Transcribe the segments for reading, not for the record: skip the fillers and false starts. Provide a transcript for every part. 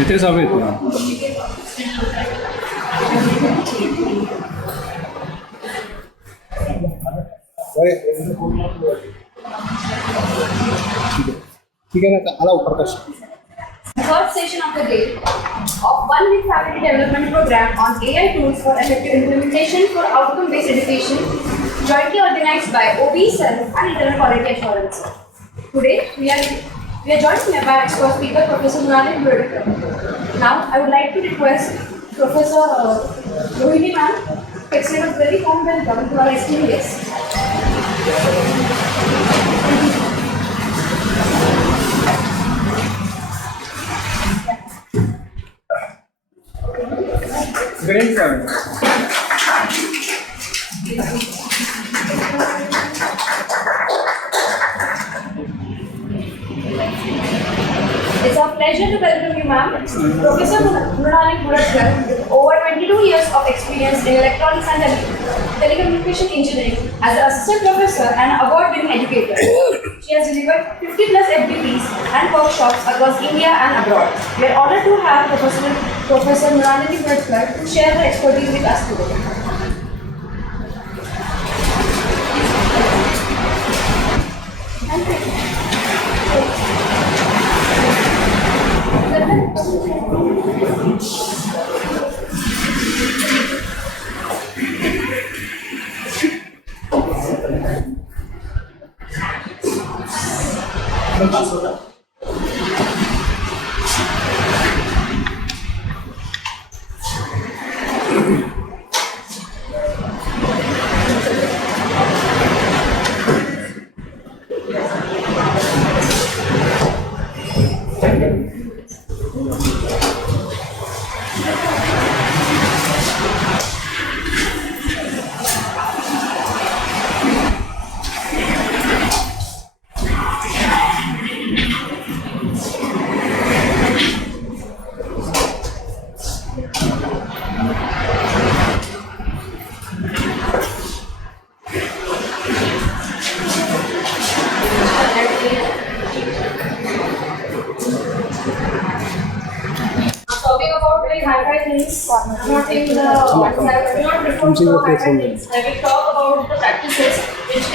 इथेच हवेत ना. ठीक आहे ना, आला प्रकाश. Third session of the day of 1 week faculty development program on AI tools for effective implementation for outcome-based education, jointly organized by OB, Self and Internal Quality Assurance. Today we are joined by our expert speaker, Professor Murali Brodekar. Now I would like to request Professor Rohini ma'am to extend a very warm welcome to our esteemed guests. Great, sir. It's our pleasure to welcome you, ma'am. Professor Murali Brodekar, with over 22 years of experience in electronics and telecommunication engineering as an assistant professor and award-winning educator. She has delivered 50 plus FDPs and workshops across India and abroad. We are honored to have Professor Murali Brodekar to share her expertise with us today. Talking about very high-fi things, not in the not before the high-fi things. I will talk about the practices which you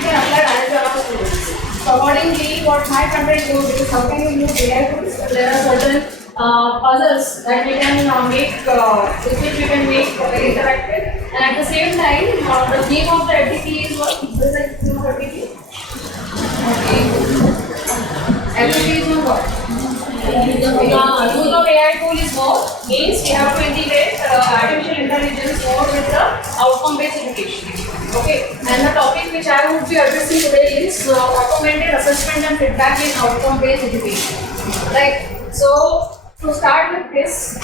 can apply directly on our students. So accordingly, what my content goes is how can you use AI tools? There are certain puzzles that we can make, with which we can make very interactive. And at the same time, the theme of the FDP is what? What is the theme of FDP? FDP is what? Use of AI tool is more means we have to integrate artificial intelligence more with the outcome-based education. Okay, and the topic which I would be addressing today is automated assessment and feedback in outcome-based education. Right. So to start with this,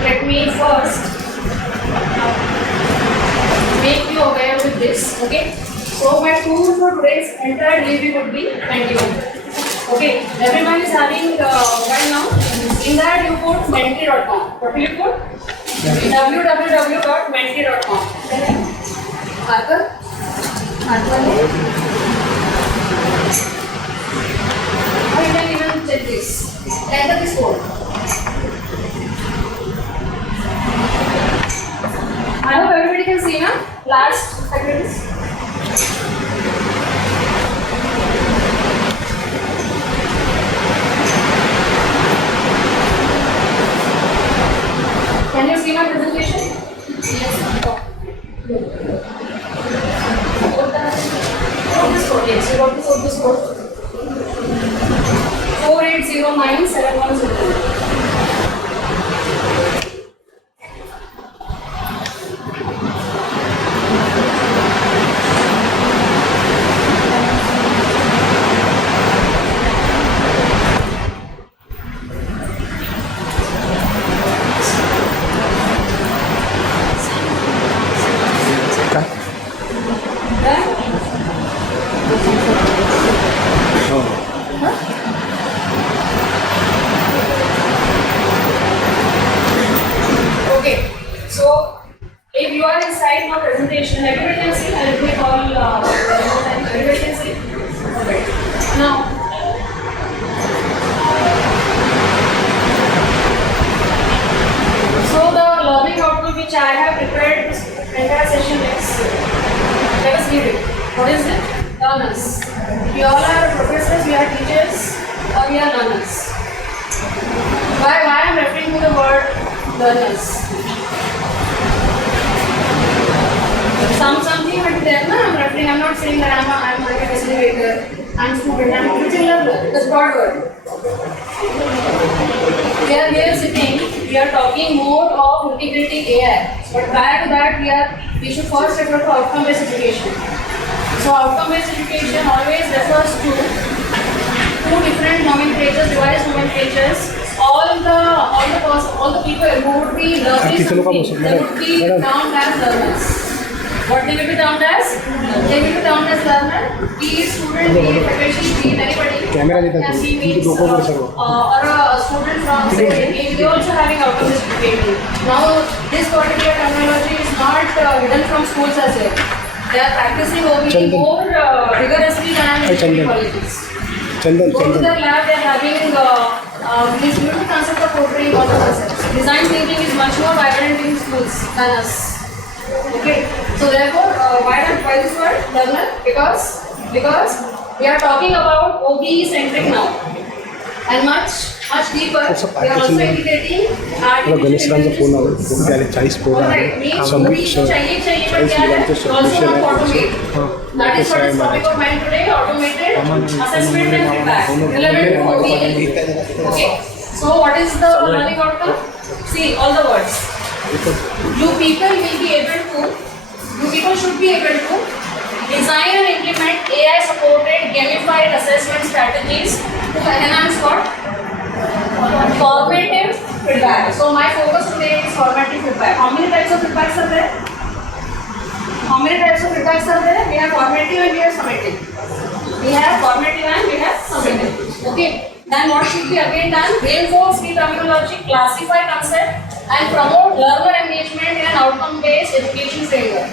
let me first make you aware with this. Okay. So my tool for today's entire review would be Mentimeter. Okay, everyone is having right now. In that you put menti.com. What will you put? www.menti.com. Arthur? Or you can even check this. Enter this code. I hope everybody can see now. Last activities. Can you see my presentation? Yes. Good. What this code? Yes, you got to solve this code. 48097102. Presentation, everybody can see, and we call everybody can see. Okay. Now, we are learners. Why I am referring to the word learners? Something like that. No, I'm referring. I'm not saying that I'm like a facilitator. I'm student. I'm a teaching learner. That's broad word. We are here sitting. We are talking more of integrating AI. But prior to that, we should first refer to outcome-based education. So outcome-based education always refers to two different nomenclatures, device nomenclatures. All the people who would be learning something, they would be termed as learners. What they will be termed as? They will be termed as learner. Be it student, be it faculty, be it anybody. Can be means or a student from say they also having outcome-based education. Now this particular terminology is not hidden from schools as yet. They are practicing OBE more rigorously than colleges. Go to their lab, they are having this beautiful concept of portraying all the concepts. Design thinking is much more vibrant in schools than us. Okay, so therefore, why this word learner? Because we are talking about OBE centric now, and much deeper. We are also integrating artificial intelligence. Alright, means OBE तो चाहिए पर क्या है? Also not automate. That is what is topic of mine today. Automated assessment and feedback relevant to OBE. Okay, so what is the learning outcome? See all the words. You people should be able to design and implement AI-supported gamified assessment strategies to enhance what? Formative feedback. So my focus today is formative feedback. How many types of feedbacks are there? We have formative and we have summative. We have formative and we have summative. Okay. Then what should be again done? Reinforce the terminology, classify concept, and promote learner engagement in an outcome-based education framework.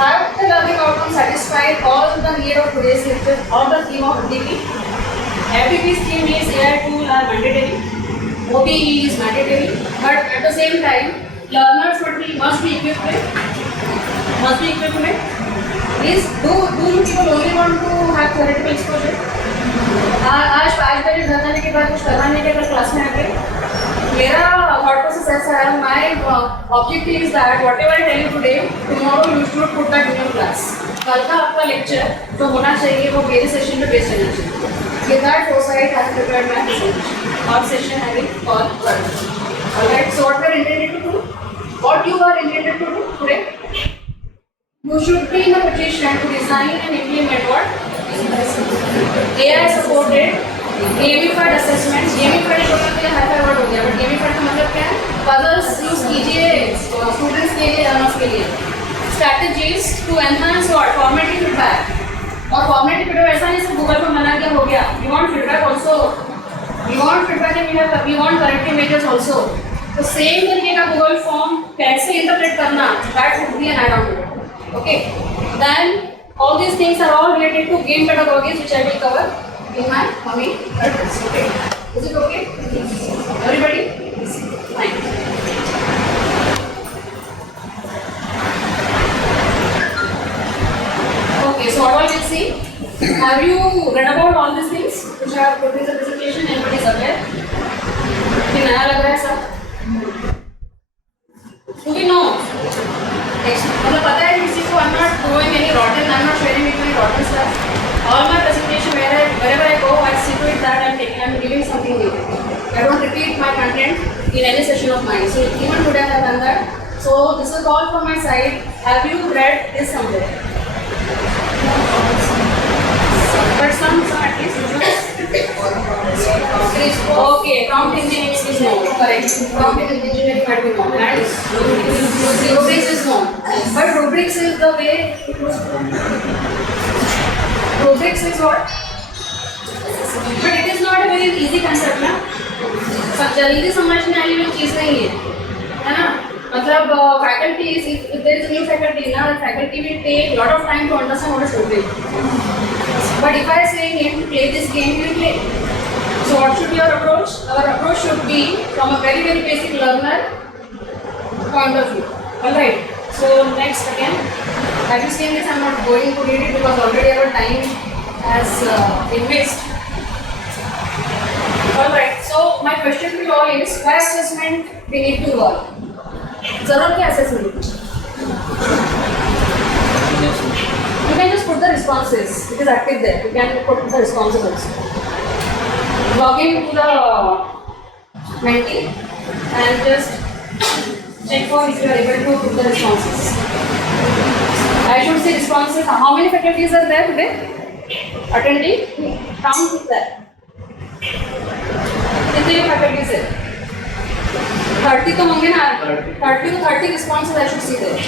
Have the learning outcome satisfied all the need of today's lecture or the theme of FDP? FDP's theme is AI tools are mandatory, OBE is mandatory, but at the same time, learners must be equipped with. Is do you people only want to have theoretical exposure? आज पहले घर जाने के बाद कुछ करना नहीं अगर क्लास में आके मेरा thought process ऐसा है my objective is that whatever I tell you today tomorrow you should put that in your class. कल का आपका lecture जो होना चाहिए वो मेरे session पे based रहना चाहिए. With that foresight I have prepared my presentation. Our session having all work. Alright, so what we are intended to do? What you are intended to do today? You should be in a position to design and implement what? AI supported gamified assessments. Gamified बोलना तो ये high word हो गया, but gamified का मतलब क्या है? Puzzles use कीजिए students के लिए, learners के लिए. Strategies to enhance what? Formative feedback. और formative feedback ऐसा नहीं सिर्फ Google पर बना के हो गया. We want feedback also. We want feedback and we want corrective measures also. तो same तरीके का Google form कैसे interpret करना? That would be an add-on to it. Okay. Then all these things are all related to game pedagogies, which I will cover in my coming address. Okay. Is it okay? Everybody? Fine. Okay, so what all we'll see? Have you read about all these things which I have put in the presentation? Everybody is aware? कि नया लग रहा है सब? Do we know? मतलब पता है किसी को I'm not doing any rotten, I'm not sharing with any rotten stuff. All my presentation wherever I go, I see to it that I'm giving something new. I don't repeat my content in any session of mine. So even today I have done that. So this is all from my side. Have you read this somewhere? But some at least. Okay, prompt engineering is known. Correct. Prompt engineering might be known. And rubrics is known. But rubrics is the way. Rubrics is what? But it is not a very easy concept, ना? सब जल्दी समझने वाली कोई चीज़ नहीं है ना? मतलब faculty if there is a new faculty, ना faculty will take lot of time to understand what is rubric. But if I say him to play this game, he will play. So what should be our approach? Our approach should be from a very basic learner point of view. Alright. So next again, have you seen this? I am not going to read it because already our time has been wasted. all is why assessment we need to involve. जरूरत क्या assessment? You can just put the responses. It is active there. You can put the responses also. Log in to the Menti and just check for if you are able to put the responses. I should say responses. How many faculties are there today? Attending? Count with that. कितने faculties है? 30 तो होंगे ना? 30 to 30 responses I should see there.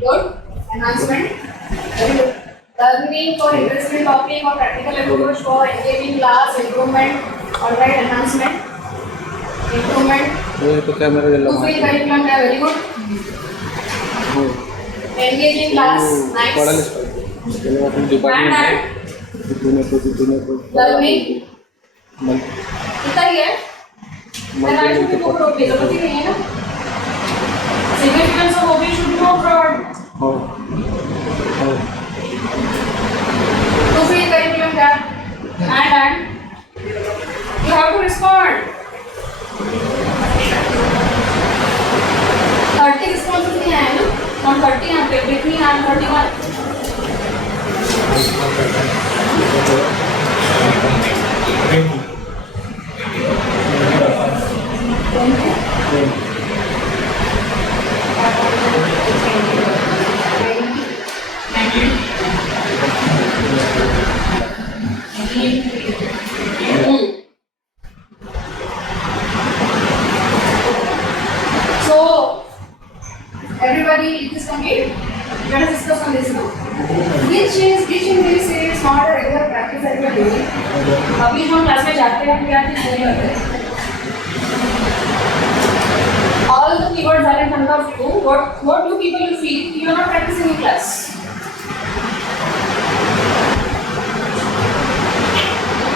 Good. Enhancement. Very good. Learning for interesting topic or practical approach for engaging class, improvement, alright, enhancement, improvement. ये तो camera जला To feel curriculum है very good. Engaging class, nice. पढ़ा list चलो अपन department And तूने को learning. मल कितना ही है? Then I should be more broad. जरूरत ही नहीं है ना? Significance of OB should be more broad. हाँ To feel curriculum gap. And you have to respond. 30 responses नहीं आए ना? हम 30 यहाँ पे कितनी आए? 31. So, everybody, it is complete. Let us discuss on this now. Which in this is not a regular practice that we are doing. अभी हम क्लास में जाते हैं क्या चीज नहीं करते. All the keywords are in front of you. What do people feel? You are not practicing in class.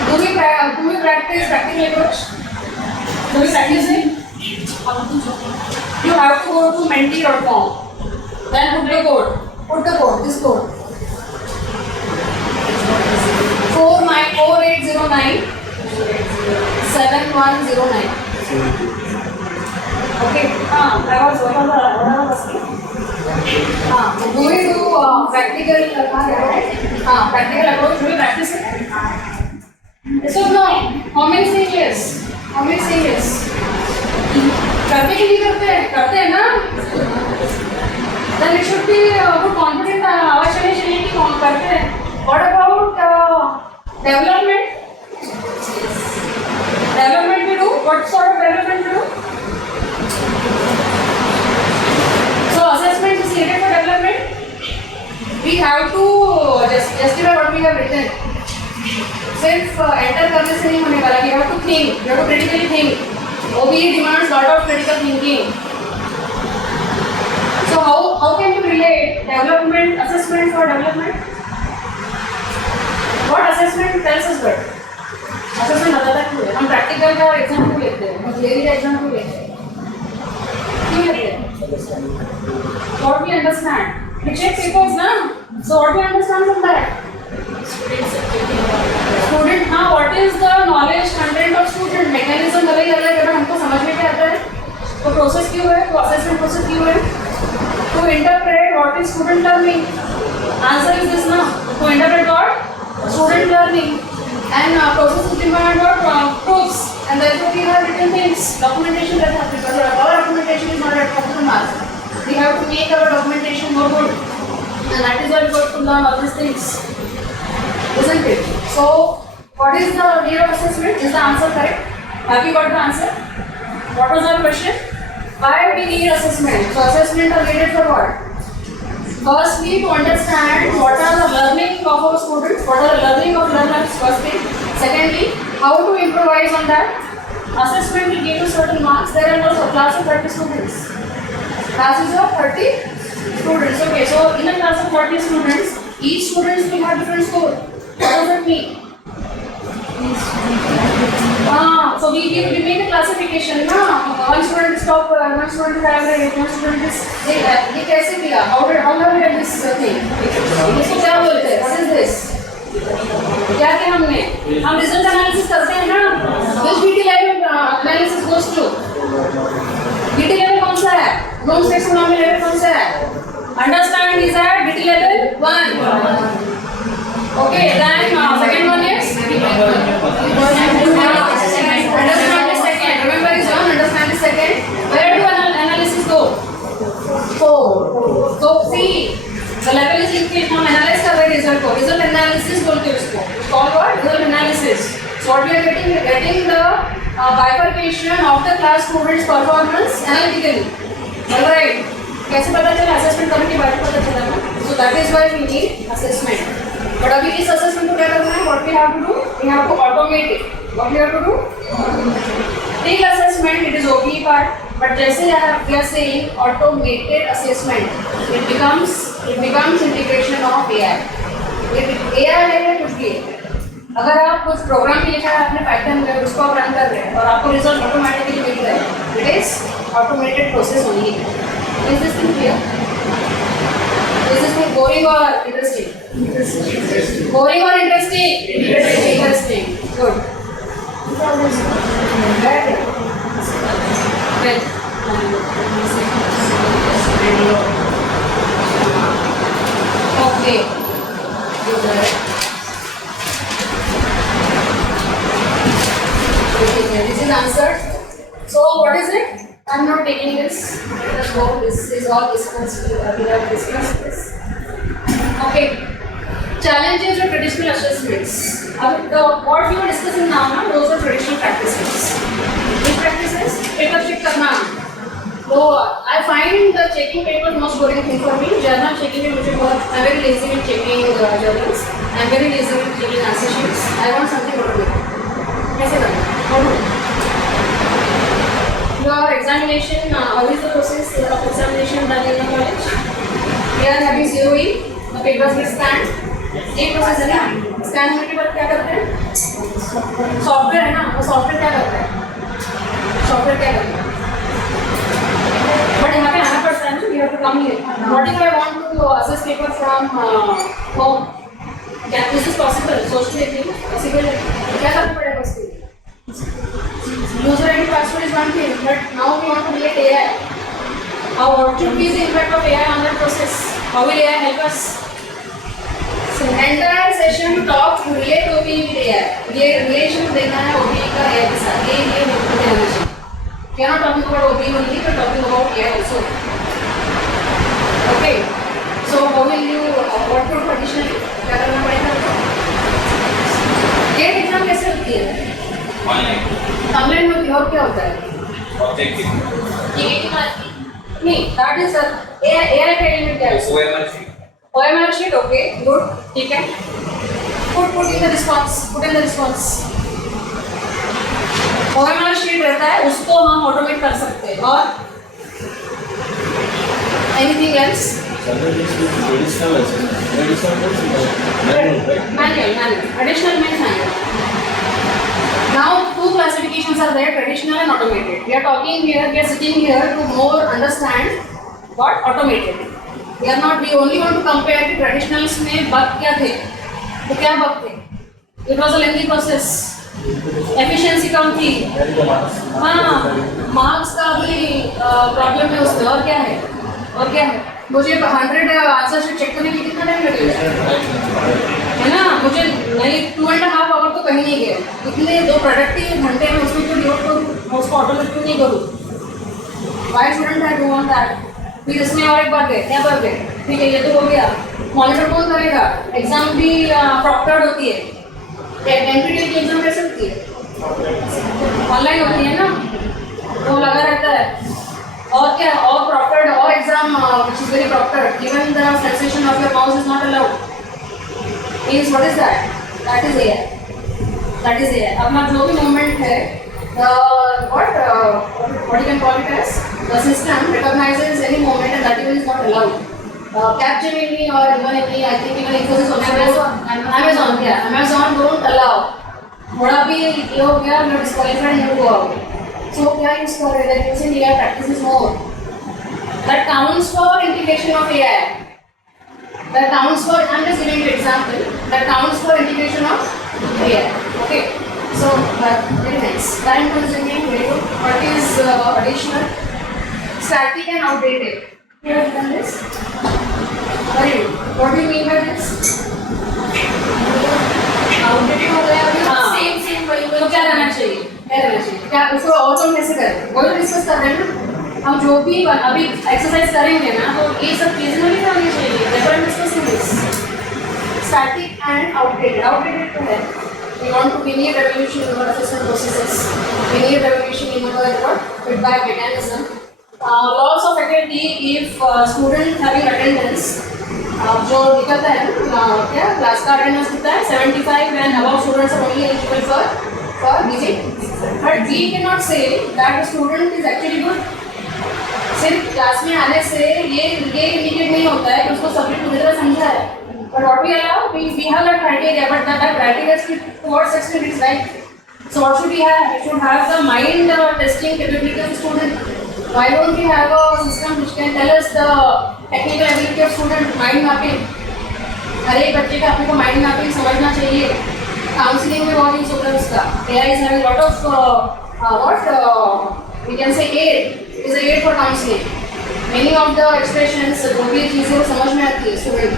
Do we practice practical approach? Do we practice it? You have to go to menti.com. Then put the code. Put the code. This code. 4809 7109. Okay. What was asking? Going to practical approach. Do we practice it? Yes or no? How many say yes? How many say yes? करते कि नहीं करते हैं? करते हैं ना? Then it should be good confident. आवाज चाहिए कि कौन करते हैं? What about development? Development we do. What sort of development we do? So assessment is needed for development. We have to justify what we have written. सिर्फ enter करने से नहीं होने वाला. You have to think. You have to critically think. OBE demands lot of critical thinking. So how can you relate development assessment for development? What assessment tells us what? Assessment बताता क्यों है? हम practical का exam क्यों लेते हैं? हम theory का एग्जाम क्यों लेते हैं? क्यों लेते हैं? What we understand. We check papers ना. So what we understand from that? Student, हाँ, what is the knowledge content of student? Mechanism अलग अगर हमको समझ में क्या आता है? तो process क्यों है? तो assessment process क्यों है? To interpret what is student learning. Answer is this ना. To interpret what? Student learning. And process is demand what? Proofs. And therefore we have written things. Documentation that has because our documentation is not at the mark. We have to make our documentation more good. And that is why we got to learn all these things. Isn't it? So, what is the need of assessment? Is the answer correct? Have you got the answer? What was our question? Why we need assessment? So, assessment are needed for what? Firstly, to understand what are the learning of our students, what are the learning of learners, first thing. Secondly, how to improvise on that. Assessment will give you certain marks. There are also a class of 30 students. Classes of 30 students. Okay, so in a class of 40 students, Each student will have different score. What does that mean? So we make a classification ना. One student is top, one student is average, one student is ये कैसे किया? How have we done this thing? इसको क्या बोलते हैं? What is this? क्या किया हमने? हम result analysis करते हैं ना. Which BT level analysis goes to? BT level कौन सा है? Known taxonomy level कौन सा है? Understand is at BT level 1. Okay, then second one is understand is second. Remember is one, understand is second. Where do analysis go? 4. So see, the level is increased. हम analyze कर रहे हैं result को. Result analysis बोलते हैं उसको. It's called what? Result analysis. So what we are getting the bifurcation of the class students' performance analytically. Alright. कैसे पता चला? Assessment करने के बाद पता चला ना. So that is why we need assessment. But अभी इस assessment को क्या करना है? What we have to do? We have to automate it. What we have to do? Take assessment. It is OBE part. But जैसे we are saying automated assessment, it becomes integration of AI. AI है या कुछ भी है. अगर आप कुछ programme भी लिखा है आपने Python में उसको आप रन कर रहे हैं और आपको रिजल्ट ऑटोमेटिकली मिल रहा है. It is automated process only. Is this thing clear? Is this thing boring or interesting? Interesting. Boring or interesting? Interesting. Good. Okay. This is answered. So what is it? I'm not taking this. This is all discussed. We have discussed this. Okay. Challenges of traditional assessments. What we are discussing now, those are traditional practices. Which practices? Paper check करना. So I find the checking papers most boring thing for me. Journal checking में मुझे बहुत I'm very lazy in checking journals. I'm very lazy in checking answer sheets. I want something automated. कैसे करना? How do? Your examination, how is the process of examination done in the college? We are having COE, the papers get scanned. एक process है ना? Scan होने के बाद क्या करते हैं? Software है ना? वो software क्या करता है? Software क्या करता है? But यहाँ पे आना पड़ता है ना? You have to come here. What if I want to assess paper from home? क्या this is possible? सोच लेती हूँ. Possible है. क्या करना पड़ेगा उसके लिए? User ID password is one thing, but now we want to relate AI. What should be the impact of AI on that process? How will AI help us? So entire session to talk to relate OBE with AI. ये relation देना है OBE का AI के साथ. ये बिल्कुल ध्यान रखिए. We are not talking about OBE only, but talking about AI also. Okay. So how will you what to do additionally? क्या करना पड़ेगा? GATE exam कैसे होती है? ऑनलाइन होती है और क्या होता है? ऑब्जेक्टिव नहीं, that is AI का एलिमेंट क्या है? OMR sheet, okay, good, ठीक है. Put in the response. OMR sheet रहता है, उसको हम ऑटोमेट कर सकते हैं. और anything else? Manual. Additional means manual. Now two classifications are there, traditional and automated. We are sitting here to more understand what automated. We only want to compare the traditionals में bug क्या थे, तो क्या bug थे? It was a lengthy process. Efficiency कम थी. हाँ, marks का भी problem है उसमें. और क्या है? मुझे 100 आंसर शीट चेक करने के लिए कितना टाइम लगेगा? है ना? मुझे नहीं 2.5 आवर तो कहीं नहीं गए. इतने 2 प्रोडक्टिव घंटे में उसमें तो डिवोट करूँ, उसको ऑटोमेट क्यों नहीं करूँ? Why shouldn't I do on that? फिर इसमें और एक बात है, क्या बात है? ठीक है, ये तो हो गया. मॉनिटर कौन करेगा? एग्जाम भी प्रॉक्टर्ड होती है. एंट्री की एग्जाम कैसे होती है? ऑनलाइन होती है ना, वो लगा रहता है. और क्या? और प्रॉक्टर्ड और exam which is very proctored. Even the sensation of your mouse is not allowed. Means what is that? That is AI. अपना जो भी movement है, what you can call it as, the system recognizes any movement and that even is not allowed. Capgemini or even I think even Infosys or Amazon, yeah, Amazon don't allow. थोड़ा भी ये हो गया, मैं disqualified नहीं हुआ हो. So क्या use कर रहे हैं? Using AI practices more. That counts for integration of AI. That counts for, I'm just giving you an example. That counts for integration of AI. Okay. So, very nice. Time consuming, very good. What is additional? Static and outdated. You have done this? Very good. What do you mean by this? Outdated हो गया अभी. Same वही. तो क्या रहना चाहिए? क्या रहना चाहिए? क्या उसको और तो कैसे करें? वो तो डिस्कस कर रहे हैं ना. हम जो भी अभी एक्सरसाइज करेंगे ना, तो ये सब चीजें नहीं करनी चाहिए. Therefore, I'm discussing this. Static and outdated. Outdated तो है. We want to need a revolution in our assessment processes. We need a revolution in our feedback mechanism. Loss of faculty if student having attendance. जो निकलता है ना क्या class का attendance कितना है 75 and above students are only eligible for visit. But we cannot say that the student is actually good. सिर्फ class में आने से ये इंडिकेट नहीं होता है कि उसको सब्जेक्ट पूरी तरह समझा है. But what we allow, we have that criteria, but that criteria is towards extent, right? So what should we have? We should have the mind testing capability of the student. Why don't we have a system which can tell us the technical ability of student? Mind mapping. हर एक बच्चे का अपने को mind mapping समझना चाहिए. Counseling में बहुत use होता है उसका. AI is having a lot of we can say aid. It is a aid for counseling. Many of the expressions जो भी चीजें वो समझ में आती है student.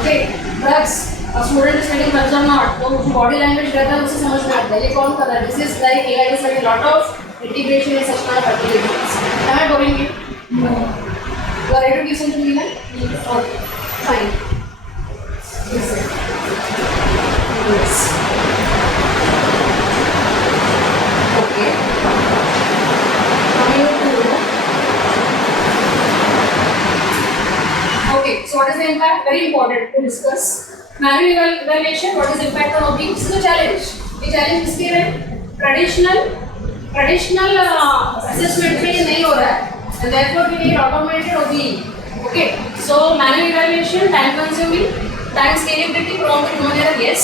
Okay, drugs. A student is taking drugs or not, तो body language रहता है उसे समझ में आता है. ये कौन कर रहा है? This is like AI is having a lot of integration in such kind of applications. Am I boring you? No. You are ready to listen to me now? Yes. Okay. Fine. Listen. Yes. Okay. Coming to. Okay. So what is the impact? Very important to discuss. Manual evaluation. What is the impact on OB? This is a challenge. ये challenge किसके है? Traditional assessment में ये नहीं हो रहा है. And therefore we need automated OBE. Okay. So manual evaluation, time consuming, time scalability, prone to human error, yes.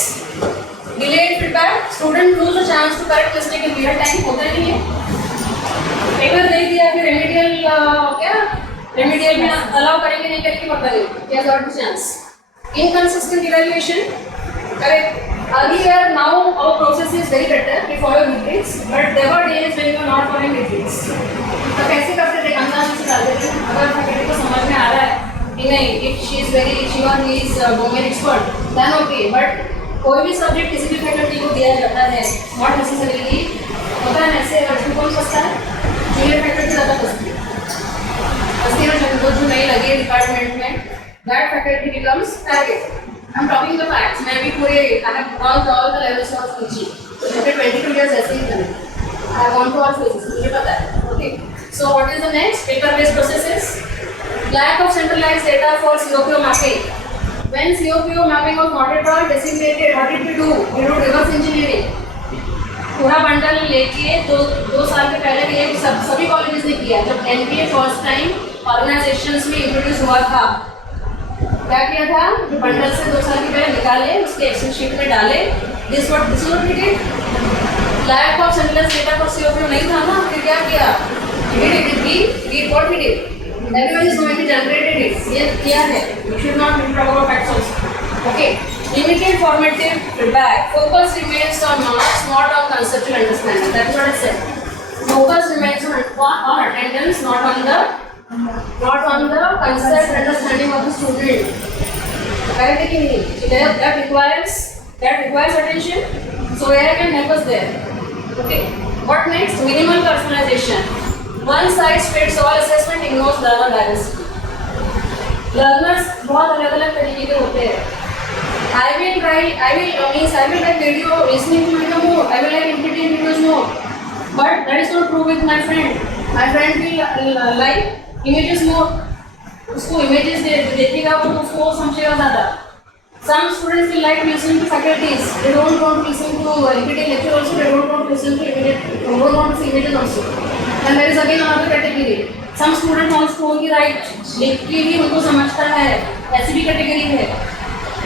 Delayed feedback, student lose a chance to correct mistake in real time. होता नहीं है. Paper दे दिया फिर remedial में allow करेंगे नहीं करेंगे पता नहीं. He has got the chance. Inconsistent evaluation, correct. Earlier, now our process is very better. We follow metrics, but there were days when we were not following metrics. तो कैसे करते थे? अंदाज से डालते थे. अगर फैकल्टी को समझ में आ रहा है कि नहीं, if she or he is domain expert, then okay. But कोई भी सब्जेक्ट किसी भी फैकल्टी को दिया जाता है, not necessarily होता है ऐसे. लड़की कौन फंसता है? जूनियर फैकल्टी ज़्यादा फंसती है. फंसती है जो नहीं लगी डिपार्टमेंट में, that faculty becomes target. I'm talking the facts. मैं भी पूरे I have crossed all the levels of teaching. मुझे 22 years ऐसे ही करने. I have gone to all phases. मुझे पता है. Okay. So what is the next? Paper-based processes. Lack of centralized data for COPO mapping. When COPO mapping was not at all designated, what did we do? We do reverse engineering. पूरा bundle लेके दो साल के पहले ये सभी colleges ने किया. जब NPA फर्स्ट टाइम ऑर्गेनाइजेशंस में इंट्रोड्यूस हुआ था, क्या किया था? जो बंडल से 2 साल के पहले निकाले, उसके एक्सेल शीट में डाले. This what we did. Lack of centralized data for COPO नहीं था ना, फिर क्या किया? We did what we did. Everyone is going to generated it. ये किया है. You should not talk about facts also. Okay. Limited formative feedback. Focus remains on marks, not on conceptual understanding. That's what I said. Focus remains on attendance, not on the concept understanding of the student. Correct कि नहीं? So that requires attention. So AI can help us there. Okay. What next? Minimal personalization. One size fits all assessment ignores learner diversity. Learners बहुत अलग-अलग तरीके के होते हैं. I will like video, listening to video more. I will like entertaining videos more. But that is not true with my friend. My friend will like images more. उसको images देखेगा वो तो उसको समझेगा ज़्यादा. Some students will like listening to faculties. They don't want to listen to repeating lecture also. They don't want to listen to don't want to see images also. Then there is again another category. Some student wants to only write लिख के ही उनको समझता है, ऐसी भी category है.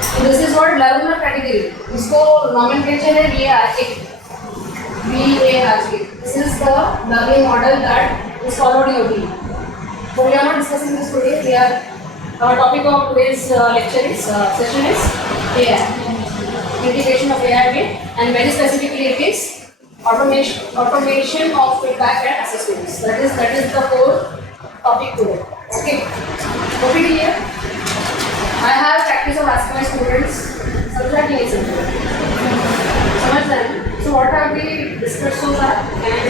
So this is what learner category. इसको nomenclature है VARK. VARK. This is the learning model that is followed in OT. So we are not discussing this today. Our topic of today's lecture is session is AI. Integration of AI and very specifically it is automation of feedback and assessments. That is the core topic today. Okay. Copy clear? I have practice of asking my students. Subject is so what have we discussed so far and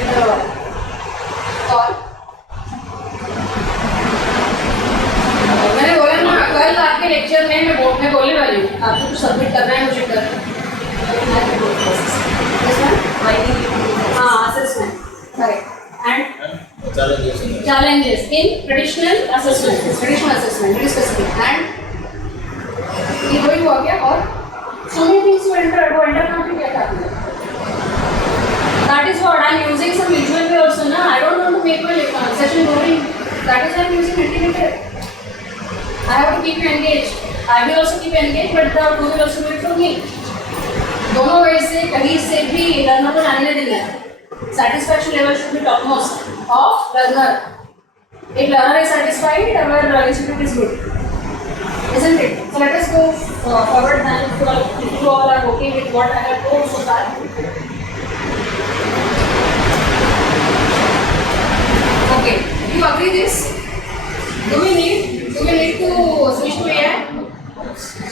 call? मैंने बोला ना कल आपके lecture में मैं board में बोलने वाली हूँ आपको कुछ सबमिट करना है मुझे कर हाँ assessment correct and challenges in traditional assessment very specific and ये वही हुआ क्या और so many things to enter कहाँ पे किया था आपने that is what I am using some visual way also ना I don't want to make my session boring that is why I am using integrated I have to keep you engaged. I will also keep you engaged, but the tool will also do it for me. दोनों वे से कहीं से भी learner को जानने देना है. Satisfaction level should be topmost of learner. If learner is satisfied, our institute is good, isn't it? So let us go forward and if you all are okay with what I have told so far. Okay, do you agree this? Do we need to switch to AI?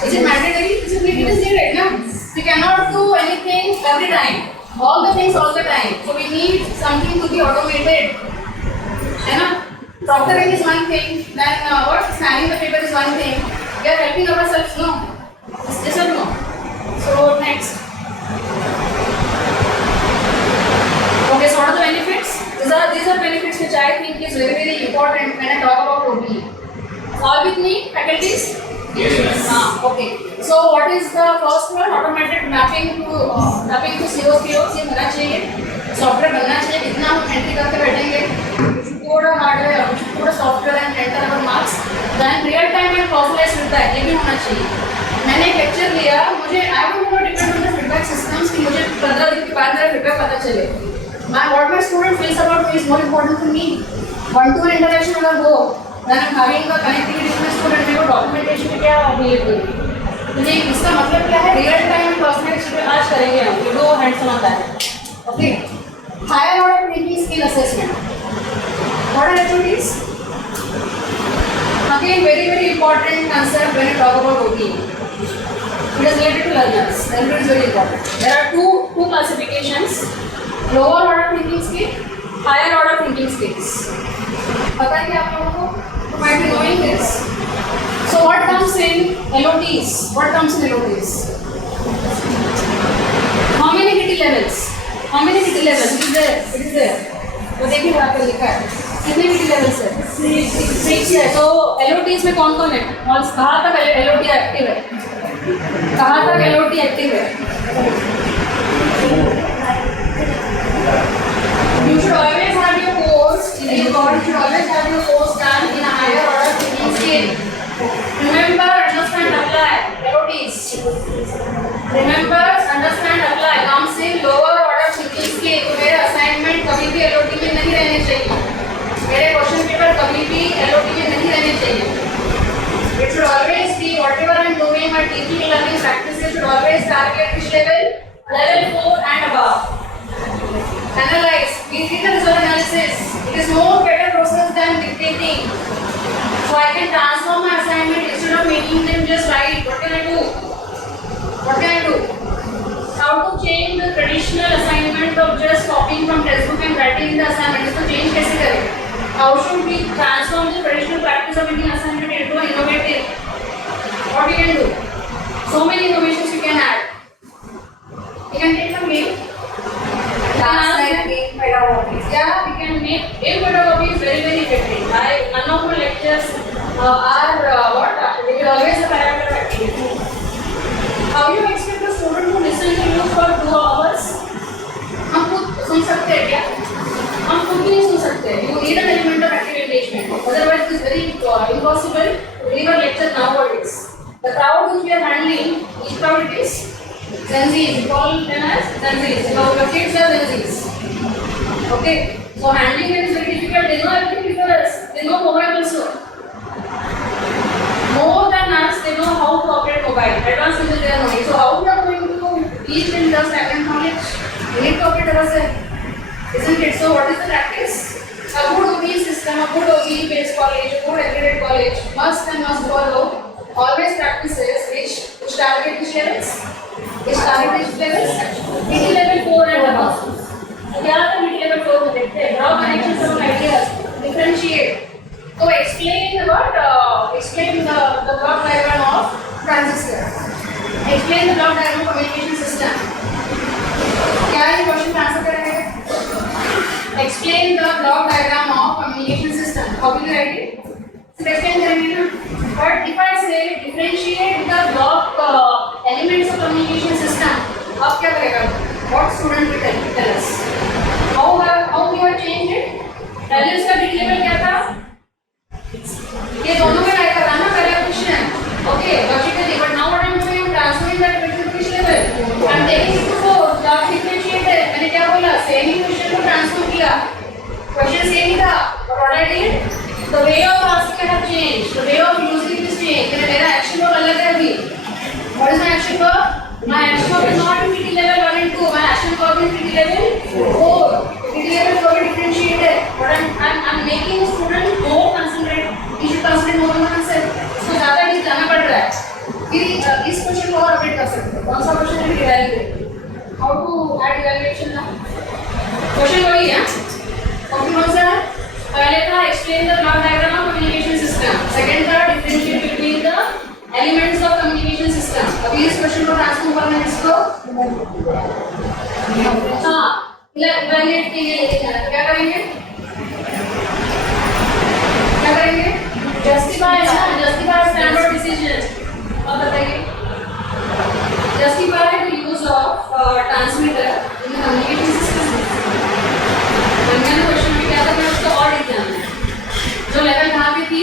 Is it mandatory? It is needed, no? We cannot do anything every time. All the things all the time. So we need something to be automated. Proctoring is one thing. Then what? Scanning the paper is one thing. We are helping ourselves, no? Yes or no? So next. Okay, so what are the benefits? These are benefits which I think is very important when I talk about OBE. All with me, faculties? Yes. Okay. So what is the first one? Automated mapping to COs ये होना चाहिए. Software बनना चाहिए. कितना हम entry करके बैठेंगे. थोड़ा हार्डवेयर, थोड़ा software and enter our marks. Then real time and personalized feedback ये भी होना चाहिए. मैंने एक लेक्चर लिया. मुझे I don't know depend on the feedback systems कि मुझे 15 दिन के बाद मेरा फीडबैक पता चले. What my student feels about me is more important to me. One-to-one interaction अगर हो then I'm having the connectivity with my student मेरे को documentation में क्या बिहेव करें तो ये इसका मतलब क्या है रियल टाइम पर्सनल पे आज करेंगे हम ये दो हैंड्स ऑन होता है okay higher order thinking skill assessment what are activities again very important concept when you talk about OBE it is related to learners and it is very important there are two classifications lower order thinking skill higher order thinking skills पता है क्या आप लोगों को you might be knowing this. So what comes in LOTs? What comes in LOTs? How many KT levels? How many KT levels? It is there. It is there. तो देखिए यहाँ पर लिखा है. कितने KT levels है? 6 है. तो LOTs में कौन-कौन है? और कहाँ तक LOT एक्टिव है? कहाँ तक LOT एक्टिव है? You should always have your course. You should always have your course done in a higher order thinking skill. Remember, understand, apply. LOTs. Remember, understand, apply. Comes in lower order thinking skill. तो मेरे assignment कभी भी LOT में नहीं रहने चाहिए. मेरे question paper कभी भी LOT में नहीं रहने चाहिए. It should always be whatever I am doing, my teaching, learning practices should always target which level? Level 4 and above. Analyze. We did the result analysis. It is more better process than dictating. So I can transform my assignment instead of making them just write. What can I do? What can I do? How to change the traditional assignment of just copying from textbook and writing in the assignment? इसको change कैसे करें? How should we transform the traditional practice of making assignment into an innovative? What we can do? So many innovations we can add. You can take some game. Yeah, we can make game pedagogy is very effective. None of my lectures are what? They will always a parameter activity. How you expect the student to listen to you for 2 hours? हम खुद सुन सकते हैं क्या? हम खुद भी नहीं सुन सकते. You need an element of active engagement. Otherwise, it is very impossible to deliver lecture nowadays. The crowd which we are handling, each crowd it is Gen Zs. We call them as Gen Zs. Because the kids are Gen Zs. Okay. So handling it is very difficult. They know everything before us. They know mobile also. More than us, they know how to operate mobile. Advanced users they are knowing. So how we are going to teach them just academic knowledge? We need to operate ourselves. Isn't it? So what is the practice? A good OBE system, a good OBE based college, a good accredited college must and must follow always practices which target which levels? Which target which levels? BT level 4 and above. So क्या आता है BT level 4 में देखते हैं. Draw connections among ideas, differentiate. So explain the block diagram of transistor. Explain the block diagram of communication system. क्या ये question answer करेंगे? Explain the block diagram of communication system. How will you write it? So explain करेंगे ना. But if I say differentiate the block elements of communication system, अब क्या करेगा? What student will tell us? How you have changed it? पहले उसका BT level क्या था? ये दोनों में राइट करना ना पहले question. Okay, logically, but now what I am doing? Transferring that to which level? I am taking it to 4. Block differentiate है. मैंने क्या बोला? Same ही क्वेश्चन को ट्रांसफर किया. क्वेश्चन सेम ही था. But what I did? The way of asking have changed. The way of using this changed. मेरा action work अलग है अभी. What is my action work? My action work is not in BT level 1 and 2. My action work is BT level 4. BT level 4 differentiate है. But I'm making the student more concentrate. You should concentrate more on the concept. So ज़्यादा चीज़ जाना पड़ रहा है. फिर इस question को और अपडेट कर सकते हो. कौन सा क्वेश्चन है? Evaluate. How to add evaluation now? Question वही है. कौन सा है? पहले था explain the block diagram of communication system. Second था differentiate between the elements of communication system. अभी इस क्वेश्चन को ट्रांसफॉर्म करना है इसको. हाँ, evaluate के लिए लेके जाना. क्या करेंगे? क्या करेंगे? Justify standard decision. अब बताइए. Justify the use of transmitter in the communication system. मैंने क्वेश्चन में क्या था मैं उसको और एग्जाम में जो लेवल कहाँ पे थी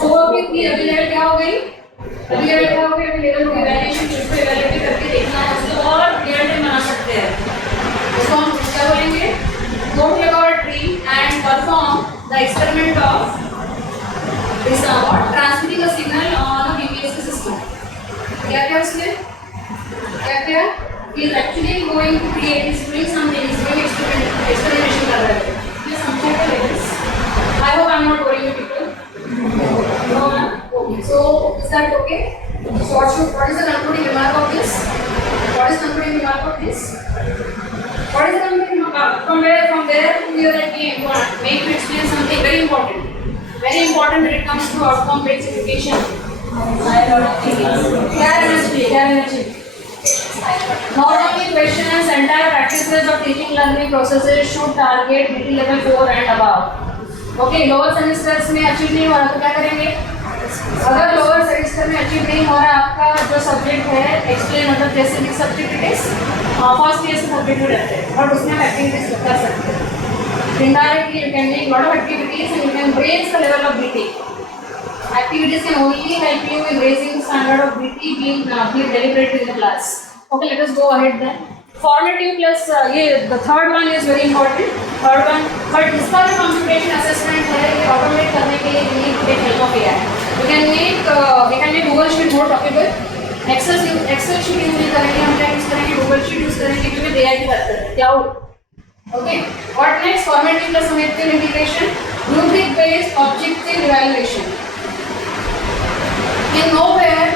4 पे थी. अभी लेवल क्या हो गई? अभी लेवल को इवैल्यूएशन जिसको इवैल्यूएट करके देखना है उसको और रियल टाइम बना सकते हैं. उसको हम क्या बोलेंगे? Note laboratory and perform the experiment of this transmitting a signal on a BPSK system. क्या उसने? क्या? He is actually going to create, he is doing something, he is doing experimentation कर रहा है. ये समझेगा levels. I hope I am not boring you people. No, okay. So is that okay? So what is the concluding remark of this? What is the concluding remark of this? What is the concluding remark? From there to here that we make to explain something very important. Very important when it comes to outcome based education. क्या energy? Not only questions, entire practices of teaching learning processes should target BT level 4 and above. Okay, lower semesters में achieve नहीं हो रहा तो क्या करेंगे? अगर lower semester में achieve नहीं हो रहा आपका जो subject है explain मतलब जैसे भी subject it is first year से subject में रहते हैं और उसमें activities कर सकते हैं. Indirectly, you can make lot of activities and you can raise the level of BT. Activities can only help you in raising the standard of BT being deliberated in the class. Okay, let us go ahead then. Formative plus the third one is very important. Third one, but इसका जो computation assessment है ये automate करने के लिए we need to take help of AI. We can make Google Sheet more talkable. Excel sheet use नहीं करेंगे हम क्या use करेंगे Google Sheet use करेंगे क्योंकि AI की बात कर रहे हैं. Cloud. Okay. What next? Formative plus summative integration, rubric based objective evaluation. In nowhere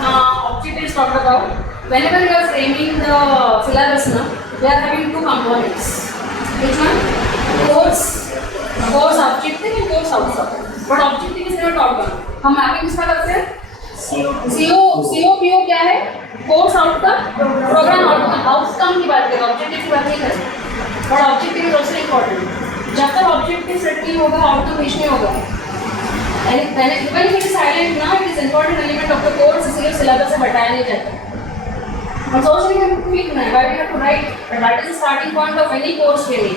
objective is talked about. Whenever we are framing the syllabus now, we are having two components. Which one? Course objective and course outcome. But objective is never talked about. हम mapping किसका करते हैं? COPO क्या है? Course outcome, program outcome की बात करें, objective की बात नहीं करें. But objective is also important. जब तक objective set नहीं होगा, outcome reach नहीं होगा. And when even if it is silent now, it is important element of the course. इसलिए syllabus से बताया नहीं जाता. और सोच रहे हैं कि लिखना है, why we have to write? But that is the starting point of any course training.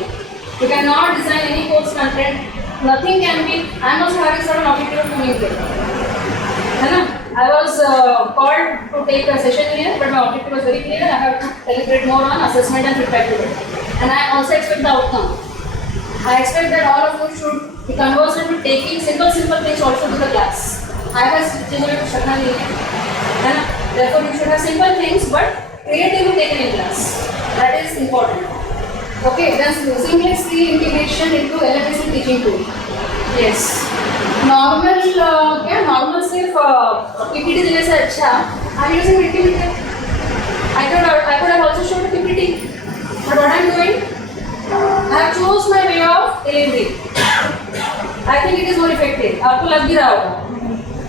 You cannot design any course content. Nothing can be. I am also having certain objective to meet with. है ना? I was called to take a session here, but my objective was very clear. I have to deliberate more on assessment and feedback to it. And I also expect the outcome. I expect that all of you should be conversant with taking simple things also to the class. I have चीज़ों में कुछ रखना नहीं है ना? Therefore, you should have simple things, but creatively taken in class. That is important. Okay, then seamlessly integration into LMS teaching tool. Yes. Normal क्या? Normal सिर्फ PPT देने से अच्छा. I'm using Wikimedia. I could have also shown a PPT. But what I'm doing, I have chose my way of delivery. I think it is more effective. आपको लग भी रहा होगा.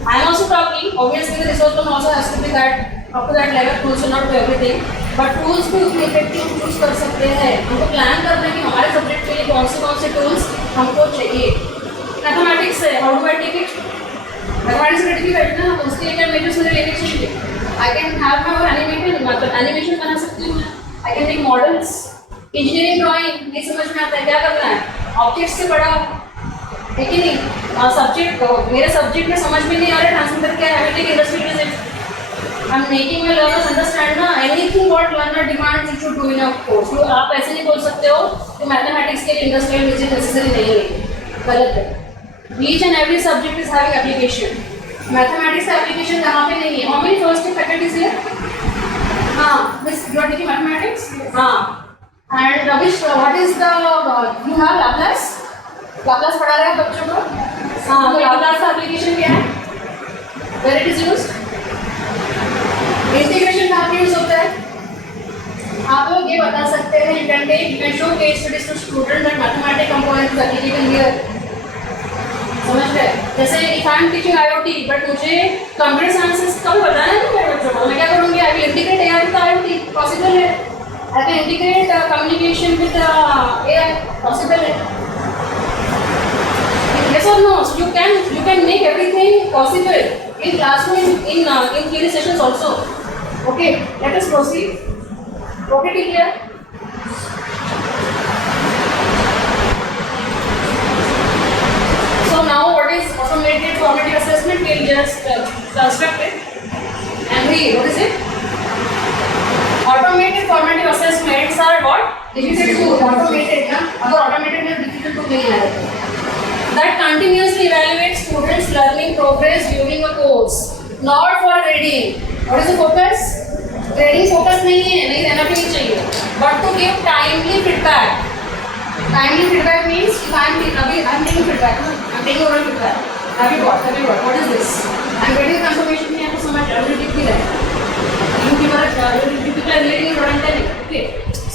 I am also talking. Obviously, the resource plan also has to be that up to that level. Tools will not do everything. But tools भी उतने effective use कर सकते हैं. हमको plan करना है कि हमारे subject के लिए कौन से tools हमको चाहिए. Mathematics है. How do I take it? Mathematics का difficult ना. तो उसके लिए क्या measures मुझे लेने चाहिए? I can have my own animation. मतलब animation बना सकती हूँ मैं. I can make models. Engineering drawing नहीं समझ में आता है क्या करना है? Objects से बड़ा ठीक है नहीं. सब्जेक्ट मेरे सब्जेक्ट में समझ में नहीं आ रहा ट्रांसमीटर क्या है. Tech industry visit. I am making my learners understand ना anything what learner demands you should do in a course. तो आप ऐसे नहीं बोल सकते हो कि मैथमेटिक्स के लिए इंडस्ट्रियल विजिट नेसेसरी नहीं है. गलत है. Each and every subject is having application. Mathematics का एप्लीकेशन कहाँ पे नहीं है? How many first year faculties here? हाँ, miss you are taking mathematics. हाँ. And Ravish what is the you have Laplace पढ़ा रहे हैं बच्चों को. हाँ, तो लैप्लास का एप्लीकेशन क्या है? Where it is used? Integration कहाँ पे यूज होता है? आप लोग ये बता सकते हैं. You can show case studies to student that mathematics component is applicable here. समझ गए? जैसे if I am teaching IoT but मुझे कंप्यूटर साइंसेस कब बताना है मेरे बच्चों को, मैं क्या करूँगी? I will integrate AI with IoT. Possible है. I can integrate communication with AI. Possible है. Yes or no? So you can make everything possible in classroom in theory sessions also. Okay, let us proceed. Okay, clear? So now what is automated formative assessment? We'll just construct it and read. What is it? Automated formative assessments are what? Difficult to automated ना. अगर automated में difficult to नहीं आएगा. That continuously evaluates students' learning progress during a course, not for grading. What is the focus? Grading focus नहीं है, नहीं रहना भी नहीं चाहिए. But to give timely feedback. Timely feedback means if I'm taking feedback, I'm taking oral feedback. Have you got? What is this? I'm getting confirmation कि आपको समझ already clear है. You people are reading it and telling. Okay.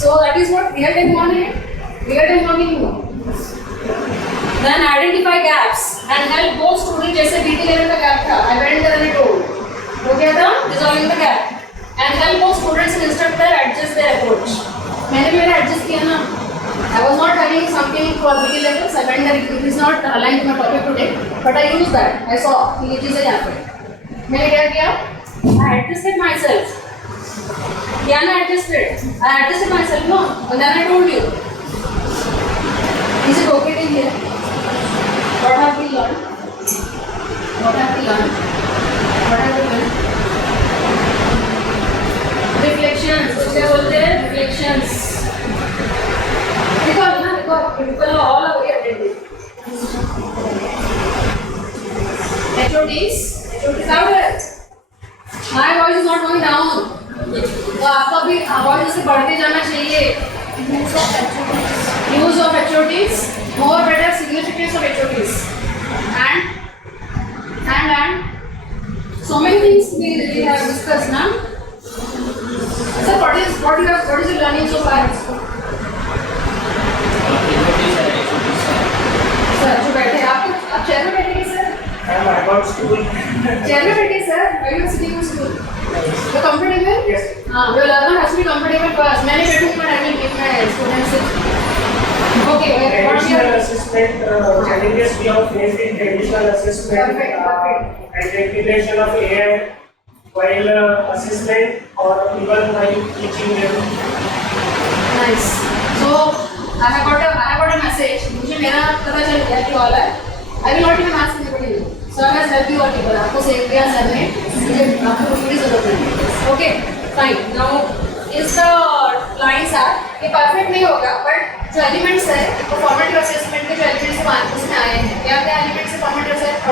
So that is what real time learning है. Real time learning हुआ. Then identify gaps and help both students. जैसे BT level का gap था, I went there and I told. हो गया था resolving the gap and help both students and instructor adjust their approach. मैंने भी मेरा adjust किया ना. I was not having something for BT levels. I went there. It is not aligned to my topic today, but I used that. I saw कि ये चीज़ें यहाँ पे. मैंने क्या किया? I adjusted myself. क्या ना adjusted? I adjusted myself no. And then I told you. Is it okay to hear? What have we learned? What have we learned? What have we learned? Reflections. कुछ क्या बोलते हैं? Reflections. Recall ना recall. People are all aware already. HODs out there. My voice is not going down. तो आपका भी voice से बढ़ते जाना चाहिए. Use of HODs, more better significance of HODs, and so many things we have discussed now. Sir, what is your learning so far? Sir, जो बैठे आप चेयर में बैठेंगे सर? चेयर में बैठे sir? Are you sitting in school? You comfortable? Yes. हाँ, your learner has to be comfortable first. मैं नहीं बैठूँगी but I will make my students. Okay, traditional assessment challenges we have faced in traditional assessment and the integration of AI while assessment or even while teaching them. Nice. So have got a message. मुझे मेरा पता चल गया कि वाला है. I will not even ask anybody. Sir has helped you all people. आपको save किया सर ने. मुझे आपको कुछ भी जरूरत नहीं. Okay, fine. Now is the lines are ये perfect नहीं होगा, but जो elements है वो formative assessment के जो elements हैं उसमें आए हैं. क्या क्या elements है formative assessment?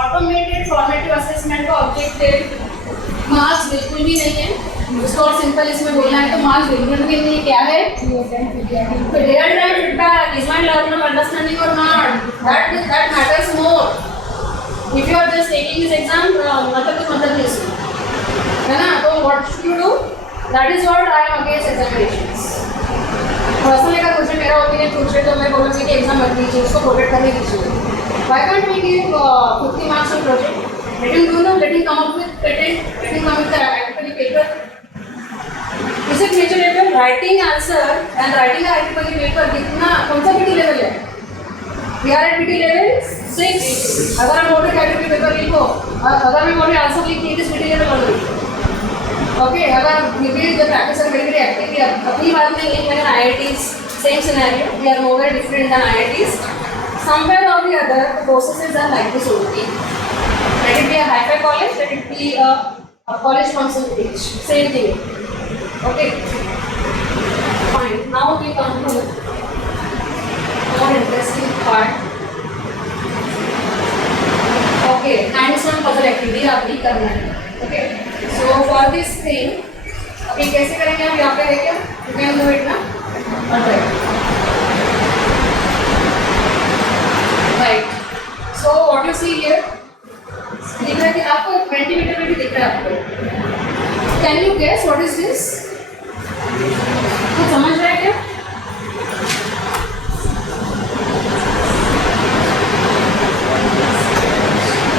Automated formative assessment का objective मार्क्स बिल्कुल भी नहीं है. उसको और सिंपल इसमें बोलना है तो मार्क्स बिल्कुल भी नहीं. क्या है? Real time feedback. Is my learner understanding और not? That matters more. If you are just taking this exam मतलब नहीं है ना. तो what should you do? That is what I am against examinations. Personally अगर मुझे मेरा ओपिनियन पूछे तो मैं बोलूँगी कि एग्जाम मत दीजिए, उसको प्रोटेक्ट करने दीजिए. Why can't we give 50 marks on project? Let him do them, let him come up with patent, let him come with the article paper. Is it measurable? Writing answer and writing an article paper कितना कौन सा PT level है? We are at PT level 6. अगर हम बोल रहे category paper लिखो, अगर मैं बोल रही आंसर लिखी इस PT level ऑलरेडी. ओके, अगर maybe the practice are very very active. अपनी बात नहीं है लेकिन IITs same scenario. We are nowhere different than IITs. Somewhere or the other, the processes are like this only. Let it be a high-fi college, let it be a college from some age. Same thing. Okay. Fine. Now we come to more interesting part. Okay. Hands-on puzzle activity आपकी करना है. Okay. So for this thing, अभी कैसे करेंगे हम यहाँ पे है क्या? You can do it ना? Alright. Right. So what you see here? दिख रहा है कि आपको 20 मीटर में भी दिख रहा है आपको. Can you guess what is this? कुछ समझ रहा है क्या?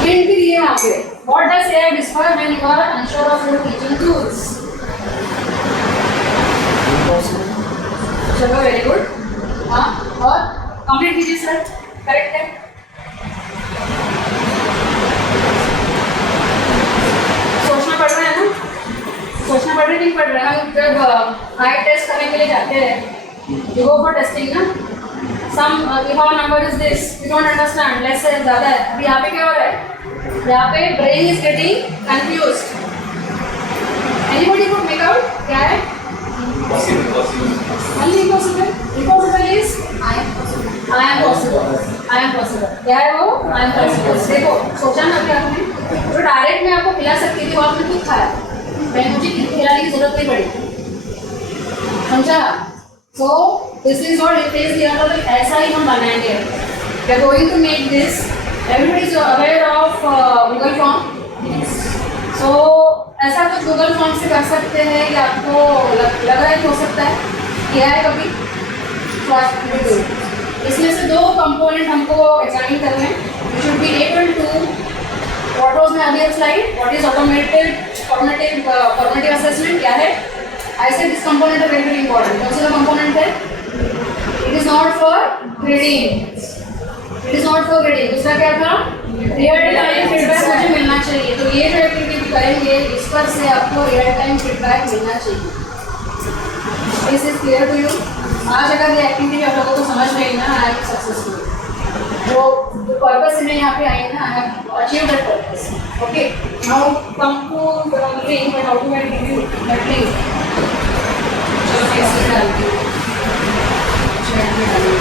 हिंट भी दिए यहाँ पे. What does AI whisper when you are unsure of your teaching tools? चलो वेरी गुड. हाँ, और कंप्लीट कीजिए सर. करेक्ट है. पढ़ रहे हैं ना? सोचना पड़ रहा है नहीं पढ़ रहा है. हम जब हाई टेस्ट करने के लिए जाते हैं, यू गो फॉर टेस्टिंग ना. Some if our number is this, we don't understand, let's say ज़्यादा है. अभी यहाँ पे क्या हो रहा है? यहाँ पे brain is getting confused. Anybody could make out क्या है? Only impossible. Impossible is I am possible. क्या है वो? I am possible. देखो सोचा ना कि आपने जो डायरेक्ट मैं आपको खिला सकती थी वो आपने खुद खाया. मैं मुझे खिलाने की जरूरत नहीं पड़ी. समझा? So this is what it is. यहाँ पर ऐसा ही हम बनाएंगे. We are going to make this. Everybody is aware of Google Form. So ऐसा कुछ गूगल फॉर्म से कर सकते हैं या आपको लग रहा है कि हो सकता है? किया है कभी? इसमें से दो कंपोनेंट हमको एग्जामिन करने हैं. You should be able to what was my earlier slide. What is formative assessment क्या है? आई सेड दिस कंपोनेंट है वेरी वेरी इंपॉर्टेंट. कौन सा कंपोनेंट है? It is not for grading. दूसरा क्या था? रियल टाइम फीडबैक मुझे मिलना चाहिए. तो ये जो एक्टिविटी करेंगे इस पर से आपको रियल टाइम फीडबैक मिलना चाहिए. This is clear to you? आज अगर ये एक्टिविटी आप लोगों को समझ में आई ना, आई एम सक्सेसफुल. जो पर्पस में यहाँ पे आई ना, I have achieved that purpose. Okay, now come to the link and how to I give you that link. चलो कैसे डालती हूँ. चैट में डालूँ.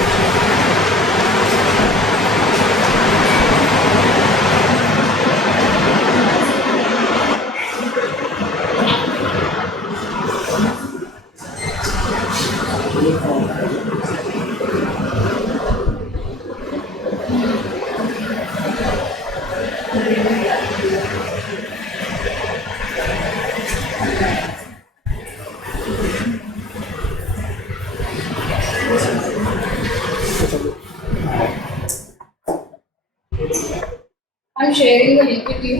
I'm sharing the link with you.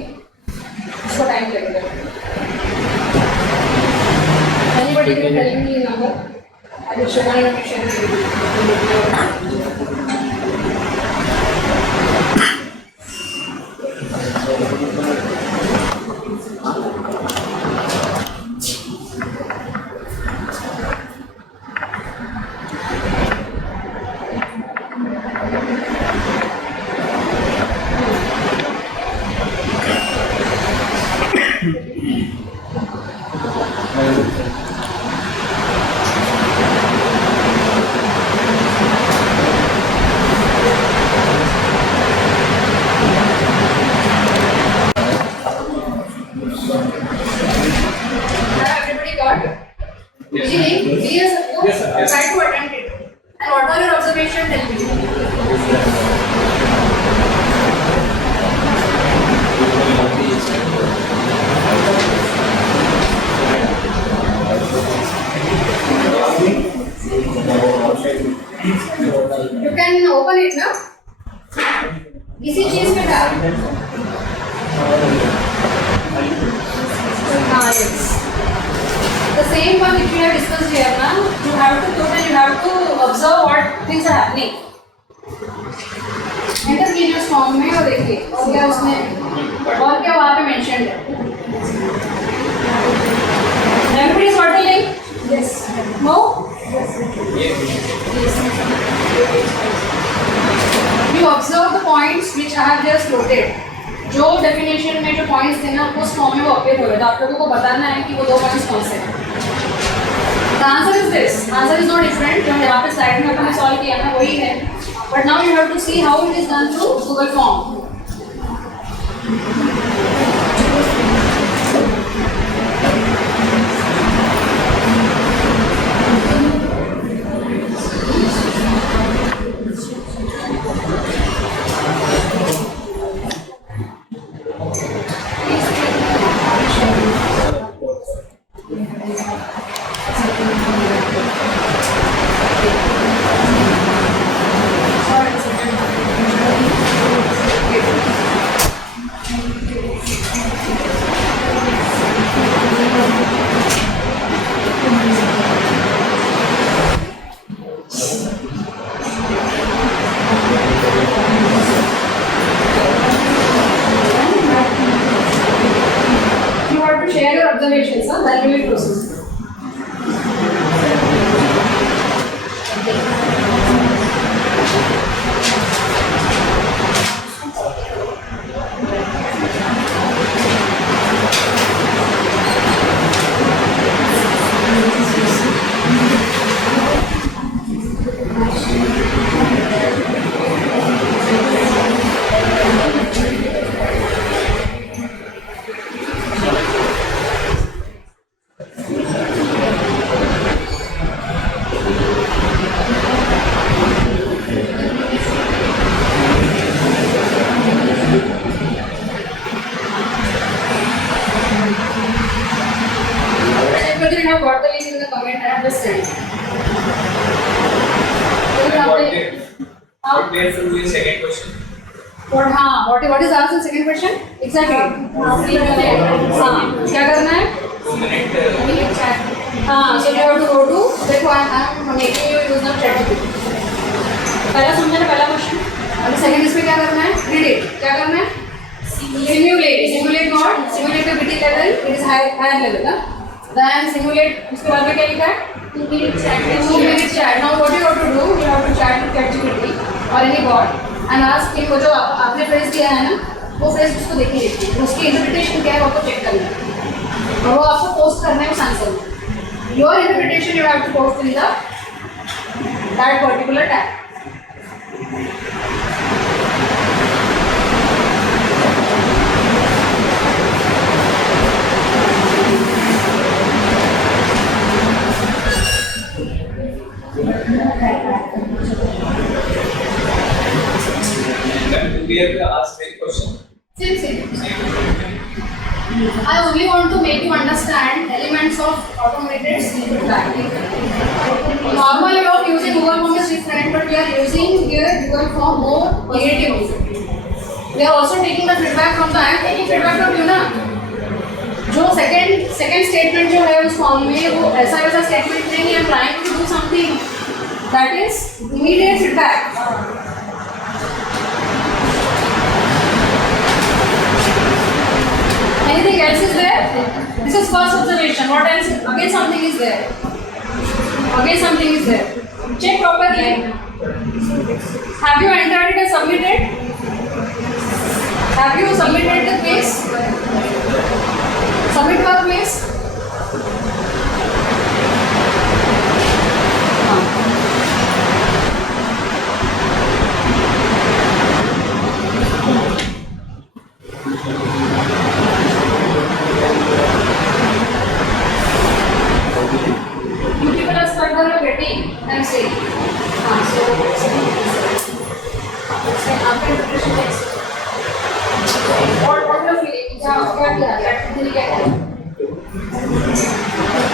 उसको टाइम लगेगा. Anybody can tell me the number? I will share my location with you. Yes. The same one which we have discussed here, na, you have to put and you have to observe what things are happening. Enter कीजिए उस form में और देखिए और क्या उसने और क्या वहाँ पे मेंशन है. Everybody is watching? Yes. No? Yes. You observe the points which I have just noted. जो डेफिनेशन में जो पॉइंट्स थे ना उस फॉर्म में वो अपडेट हो गए तो आप लोगों को बताना है कि वो 2 पॉइंट्स कौन से हैं. The answer is this. Answer is not different. जो यहाँ पे स्लाइड में अपन ने सॉल्व किया ना वही है. But now you have to see how it is done through Google Form. Observations, then we will proceed. What is the answer? Second question? Exactly. क्या करना है? 2 minute. So you have to go to. देखो I am making you use of ChatGPT. पहला समझना पहला question. अभी second इसमें क्या करना है? Read it. क्या करना है? Simulate. Simulate what? Simulate the BT level. It is higher level, ना? Then simulate. उसके बाद में क्या लिखा है? 2 minute chat. 2 minute chat. Now what you have to do? You have to chat with ChatGPT or any bot. And ask him वो जो आपने फ्रेज दिया है ना वो फ्रेज उसको देखिए उसकी इंटरप्रिटेशन क्या है वो आपको चेक करना है और वो आपको पोस्ट करना है उस आंसर में. Your interpretation you have to post in the that particular tag. We have to ask any question. Same. I only want to make you understand elements of automated sleep tracking. Normal way of using Google Form is different, but we are using here Google Form more creatively. We are also taking the feedback from the. I am taking feedback from you ना. जो second statement जो है उस form में वो ऐसा वैसा statement नहीं है. I am trying to do something that is immediate feedback. Anything else is there? This is first observation. What else? Again something is there. Check properly. Have you entered it and submitted? Have you submitted the quiz? Submit your quiz. And say,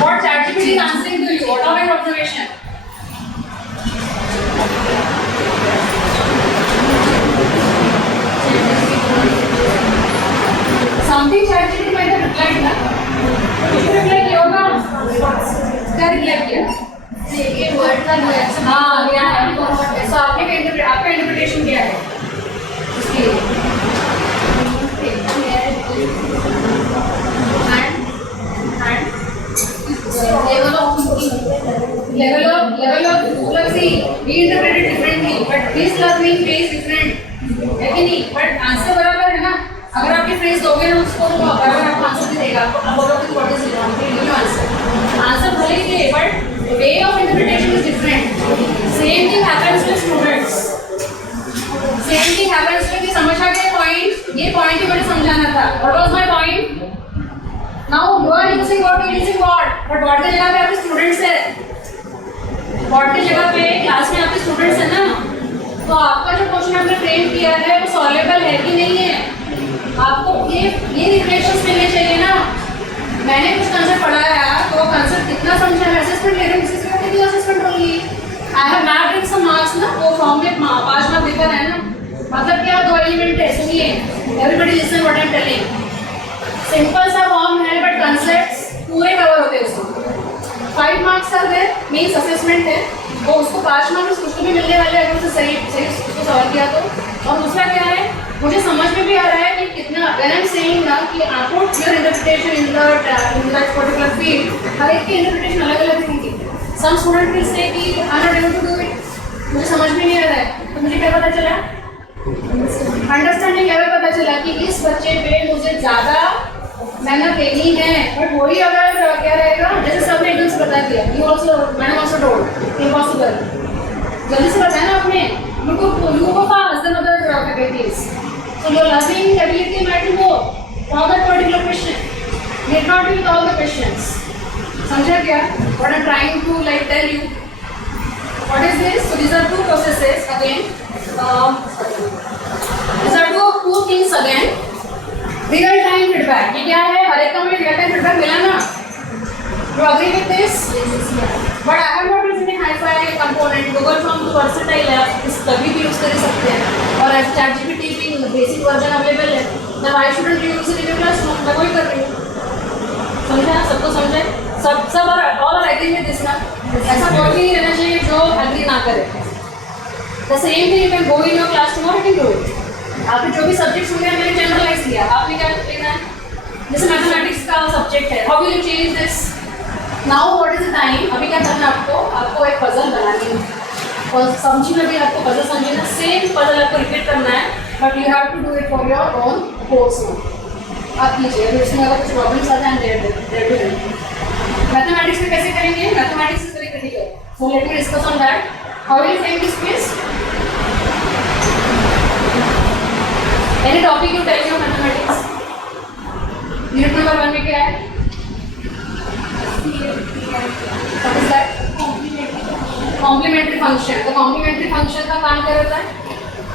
what ChatGPT is answering to you? What are your observation? Reply किया होगा, क्या reply किया? ये word का reaction हाँ क्या है, तो आपका इंटरप्रिटेशन क्या है इसके level of see we interpret it differently but this learning phase different है कि नहीं, but आंसर बराबर है ना। अगर आपके फ्रेज दोगे ना उसको तो बराबर आपको आंसर भी देगा, आपको आप बोलोगे व्हाट इज द आंसर भले ही, but way of interpretation is different. Same thing happens with students, same thing happens with समझ आ गया पॉइंट, ये पॉइंट ही मुझे समझाना था। What was my point? Now you are using what, but what की जगह पे आपके स्टूडेंट्स है, व्हाट की जगह पे क्लास में आपके स्टूडेंट्स है ना, तो आपका जो क्वेश्चन आपने फ्रेम किया है वो सॉल्वेबल है कि नहीं है, आपको ये रिफ्लेक्शंस मिलने चाहिए ना। मैंने कुछ कंसेप्ट पढ़ाया तो कंसेप्ट कितना समझा है, असेसमेंट ले रहे हैं, किसी से कितनी असेसमेंट होगी, I have mapped in some marks ना, वो फॉर्म में 5 मार्क पेपर है ना, मतलब क्या 2 एलिमेंट है, सुनिए everybody listen what I am telling. Simple सा फॉर्म है बट कंसेप्ट्स पूरे कवर होते हैं उसमें। 5 marks are there means assessment है, वो उसको 5 मार्क्स कुछ भी मिलने वाले अगर उसे सही उसको सवाल किया तो। और दूसरा क्या है, मुझे समझ में भी आ रहा है कि कितना व्हेन आई एम सेइंग ना कि आपको your interpretation in that particular field, हर एक की इंटरप्रिटेशन अलग अलग होगी। सम स्टूडेंट विल से कि I am not able to do it, मुझे समझ में नहीं आ रहा है, तो मुझे क्या पता चला, अंडरस्टैंडिंग लेवल पता चला कि इस बच्चे पे मुझे ज़्यादा मेहनत लेनी है। बट वही अगर क्या रहेगा, जैसे सबने एकदम से बता दिया, यू ऑल्सो मैंने ऑल्सो टोल्ड इम्पॉसिबल, जल्दी से बताया ना आपने, you go fast then other capabilities, so your learning ability might go on that particular question, need not be with all the questions. समझा क्या what I am trying to like tell you? What is this? So these are 2 processes again, these are two things again. Real time feedback, ये क्या है? हर एक का मुझे real time feedback मिला ना? You agree with this? But I have not used any hi-fi component. Google Form तो versatile है, आप इस कभी भी यूज़ कर सकते हैं। और as ChatGPT भी बेसिक वर्जन अवेलेबल है। Now why shouldn't you use it in your classroom? मैं वही कर रही हूँ। समझा? सबको समझे? सब all are agree with this ना? ऐसा कोई भी नहीं रहना चाहिए जो agree ना करे। The same thing you can go in your class tomorrow, you can do it. आपके जो भी सब्जेक्ट्स होंगे मैंने जनरलाइज किया, आपने क्या लेना है, जैसे मैथमेटिक्स का सब्जेक्ट है, how will you change this? Now what is the time, अभी क्या करना है आपको एक पजल बनानी है, और समझना भी आपको पजल समझना, सेम पजल आपको रिपीट करना है, but you have to do it for your own course. आप कीजिए, अगर इसमें अगर कुछ प्रॉब्लम्स आते हैं मैथमेटिक्स में कैसे करेंगे, mathematics is very critical, so let me discuss on that. How will you frame this quiz? Any topic you tell me of mathematics? Unit number 1 में क्या है? What is that? Complementary function. तो complementary function का काम क्या होता है?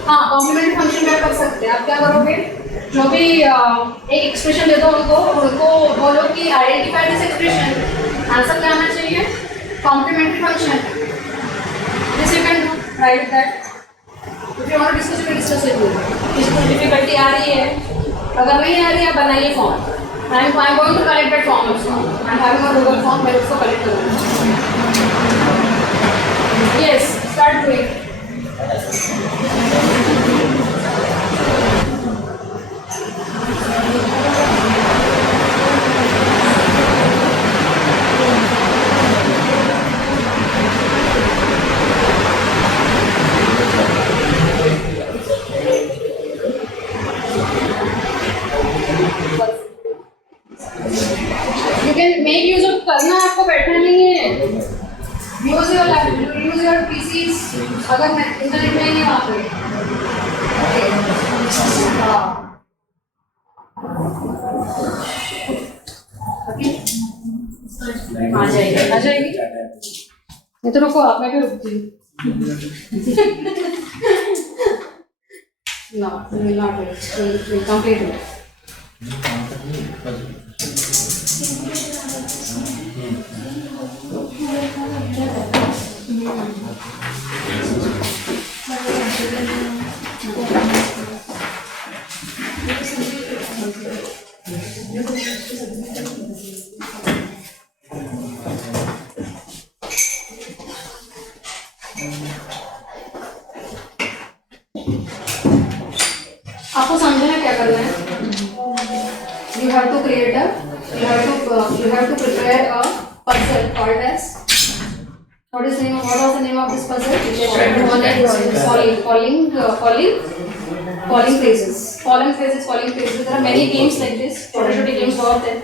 हाँ, complementary function में कर सकते हैं। आप क्या करोगे? जो भी एक एक्सप्रेशन दे दो उनको बोलो कि आइडेंटिफाई दिस एक्सप्रेशन, आंसर क्या आना चाहिए? Complementary function. This you can write that. If you want to discuss, you can discuss it with me. इसमें डिफिकल्टी आ रही है, अगर नहीं आ रही है बनाइए form. I am going to collect that form also, I am having a Google form, मैं उसको कलेक्ट करूँगी। Yes, start doing. करना आपको बैठना नहीं है, यूज योर पीसीज, अगर इंटरनेट नहीं है वहाँ पे आ जाएगी। ये तो रुको आप, मैं भी रुकती हूँ। No, we will not do it. We will complete it. क्या करना है? You have to create a, you have to prepare a puzzle called as, what was the name of this puzzle? One is falling phrases. There are many games like this. छोटे games बहुत हैं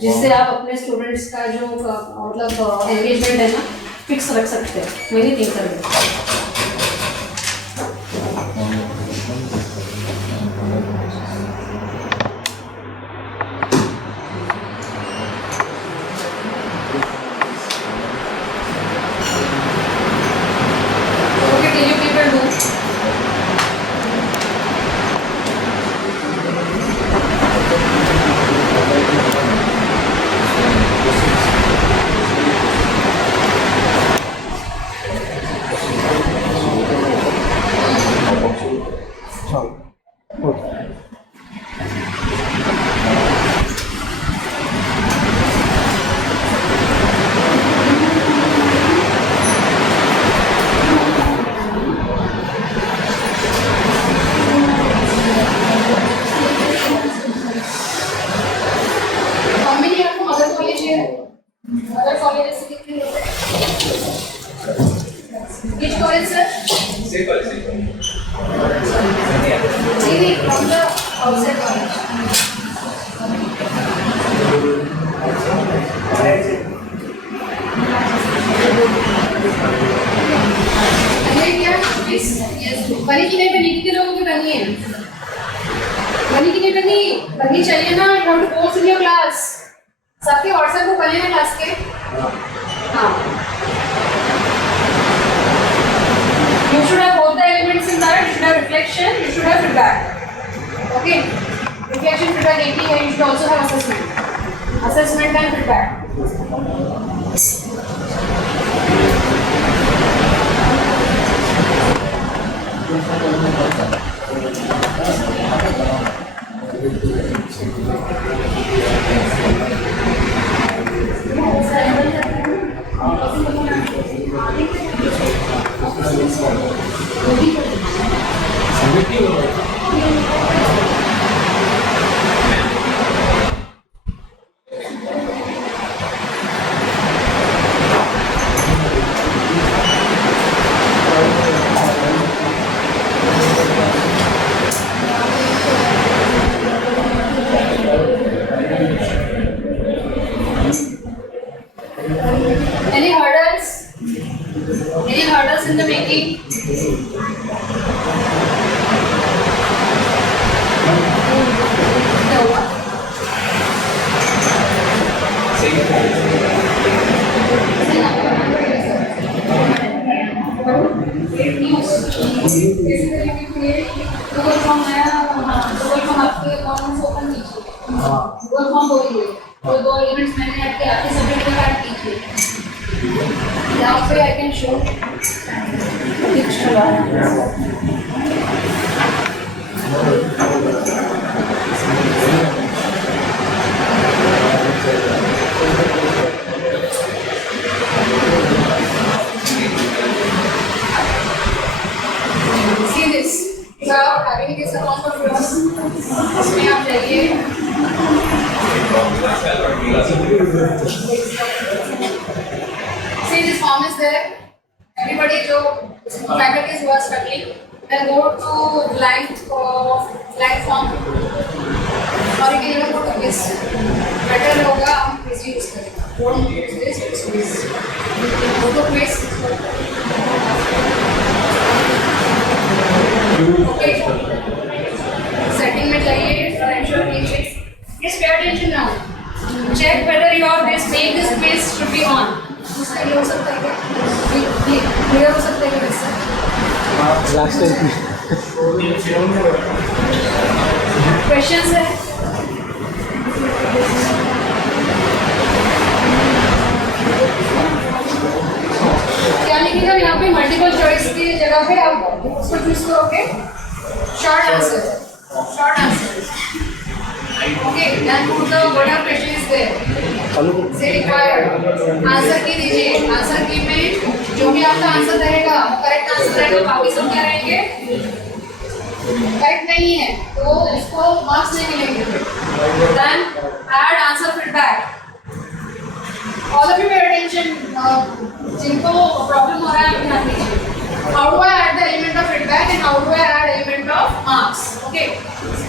जिससे आप अपने students का जो मतलब engagement है ना फिक्स रख सकते हैं. Many things are there. बनी की नहीं बनी कितने लोगों की बनी है? बनी की नहीं बनी? बननी चाहिए ना. You have to post in your class. सबके WhatsApp को बने ना क्लास के? हाँ. You should have both the elements in that. You should have reflection. You should have feedback. Okay. Reflection, feedback एक ही है. You should also have assessment. Assessment and feedback. Any hurdles? Any hurdles in the making? No. Google Form आपके account से open कीजिए. Google Form बोलिए. तो दो elements मैंने आपके सब्जेक्ट में ऐड कीजिए. यहाँ पे I can show See this. So having this account of yours, इसमें आप जाइए. See this form is there. Everybody जो faculties who are struggling, then go to blank form. और ये जगह go to this. Better होगा हम quiz use करें. Don't use this, use quiz. Go to quiz. Okay. Setting में जाइए. Ensure कीजिए. Just pay attention now. Check whether your this quiz should be on. उसका ये हो सकता है क्या? क्लियर हो सकता है क्या इससे? लास्ट टाइम क्वेश्चंस है. क्या लिखेगा यहाँ पे? मल्टीपल चॉइस की जगह पे आप उसको चूज करोगे. Short answer. Okay, then put the whatever question is there. Say required. Answer की दीजिए. आंसर की में जो भी आपका आंसर रहेगा वो करेक्ट आंसर रहेगा. बाकी सब क्या रहेंगे? करेक्ट नहीं है तो उसको मार्क्स नहीं मिलेंगे। Then add answer feedback. All of you pay attention, जिनको प्रॉब्लम हो रहा है ध्यान दीजिए। How do I add the element of feedback and how do I add element of marks. Okay,